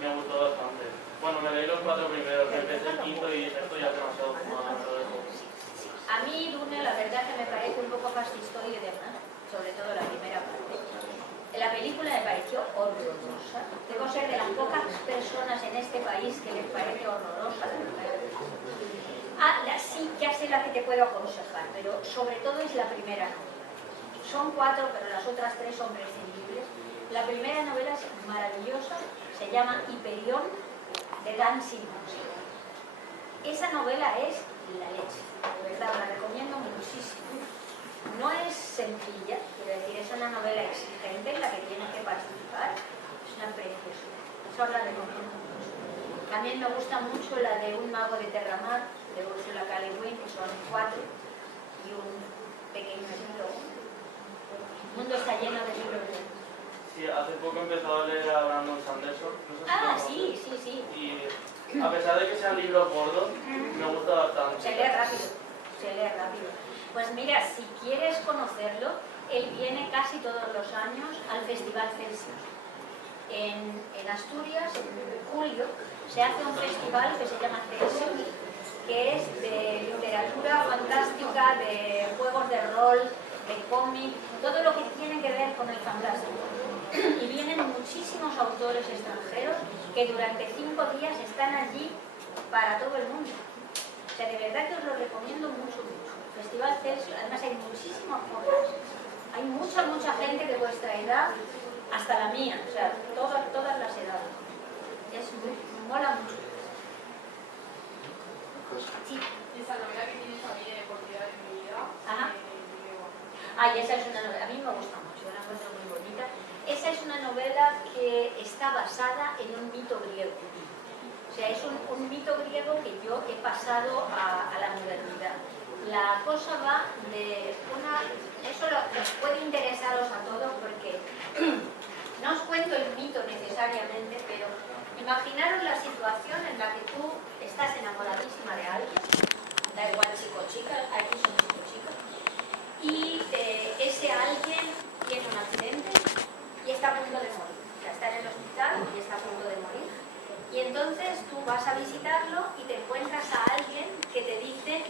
Me gustó bastante. Bueno, me leí los 4 primeros, empecé el 5º y esto ya es demasiado fumado, lo dejo. A mí Dune la verdad que me parece un poco fascistoide de más, sobre todo la primera parte. La película me pareció horrorosa. Debo ser de las pocas personas en este país que les parece horrorosa. Sí, ya sé la que te puedo aconsejar, pero sobre todo es la primera novela. Son 4, pero las otras 3 son prescindibles. La primera novela es maravillosa, se llama Hyperion, de Dan Simmons. Esa novela es la leche, de verdad, la recomiendo muchísimo. No es sencilla, quiero decir, es una novela exigente en la que tienes que participar, es una preciosidad, eso la recomiendo mucho. También me gusta mucho la de Un mago de Terramar, de Ursula K. Le Guin, que son 4, y un pequeño libro. El mundo está lleno de libros. Sí, hace poco he empezado a leer a Brandon Sanderson. No sé si sí. Y a pesar de que sean libros gordos, me gusta bastante. Se lee rápido. Pues mira, si quieres conocerlo, él viene casi todos los años al Festival Celsius. En Asturias, en julio, se hace un festival que se llama Celsius, que es de literatura fantástica, de juegos de rol, de cómic, todo lo que tiene que ver con el fantástico. Y vienen muchísimos autores extranjeros que durante 5 días están allí para todo el mundo. O sea, de verdad que os lo recomiendo mucho. Festival Celsius, además hay muchísimos jóvenes, hay mucha gente de vuestra edad, hasta la mía, o sea, todas las edades. Mola mucho. Sí. Esa novela que tienes a mí de Portilla de mi vida. Ajá. Ay, esa es una novela, a mí me gusta mucho, la encuentro muy bonita. Esa es una novela que está basada en un mito griego. O sea, es un mito griego que yo he pasado a la modernidad. La cosa va de una... Eso os puede interesaros a todos porque no os cuento el mito necesariamente, pero imaginaros la situación en la que tú estás enamoradísima de alguien, da igual chico o chica, aquí son chico o chica, y ese alguien tiene un accidente y está a punto de morir. O sea, está en el hospital y está a punto de morir. Y entonces tú vas a visitarlo y te encuentras a alguien que te dice: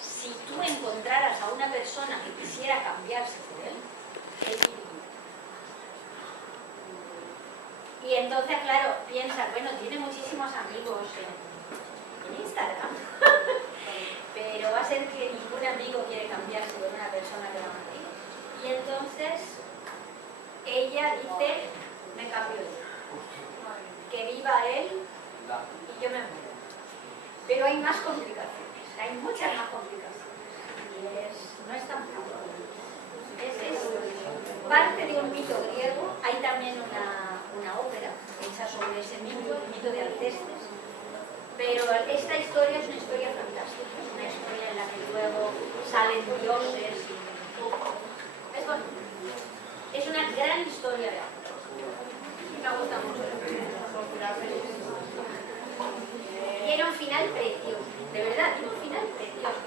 si tú encontraras a una persona que quisiera cambiarse por él, él iría. Y entonces, claro, piensas, bueno, tiene muchísimos amigos en Instagram, pero va a ser que ningún amigo quiere cambiarse por una persona que va a morir. Y Y entonces ella dice, me cambio yo. Que viva él y yo me muero. Pero hay más complicaciones, hay muchas más complicaciones. Y no es tan fácil. Es parte de un mito griego. Hay también una ópera hecha sobre ese mito, el mito de Alcestes. Pero esta historia es una historia fantástica, es una historia en la que luego salen dioses. Es bonito. Es una gran historia de amor. Y me gusta mucho. Tiene un final precioso, de verdad, tiene un final precioso.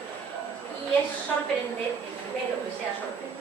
Y es sorprendente, espero que sea sorprendente.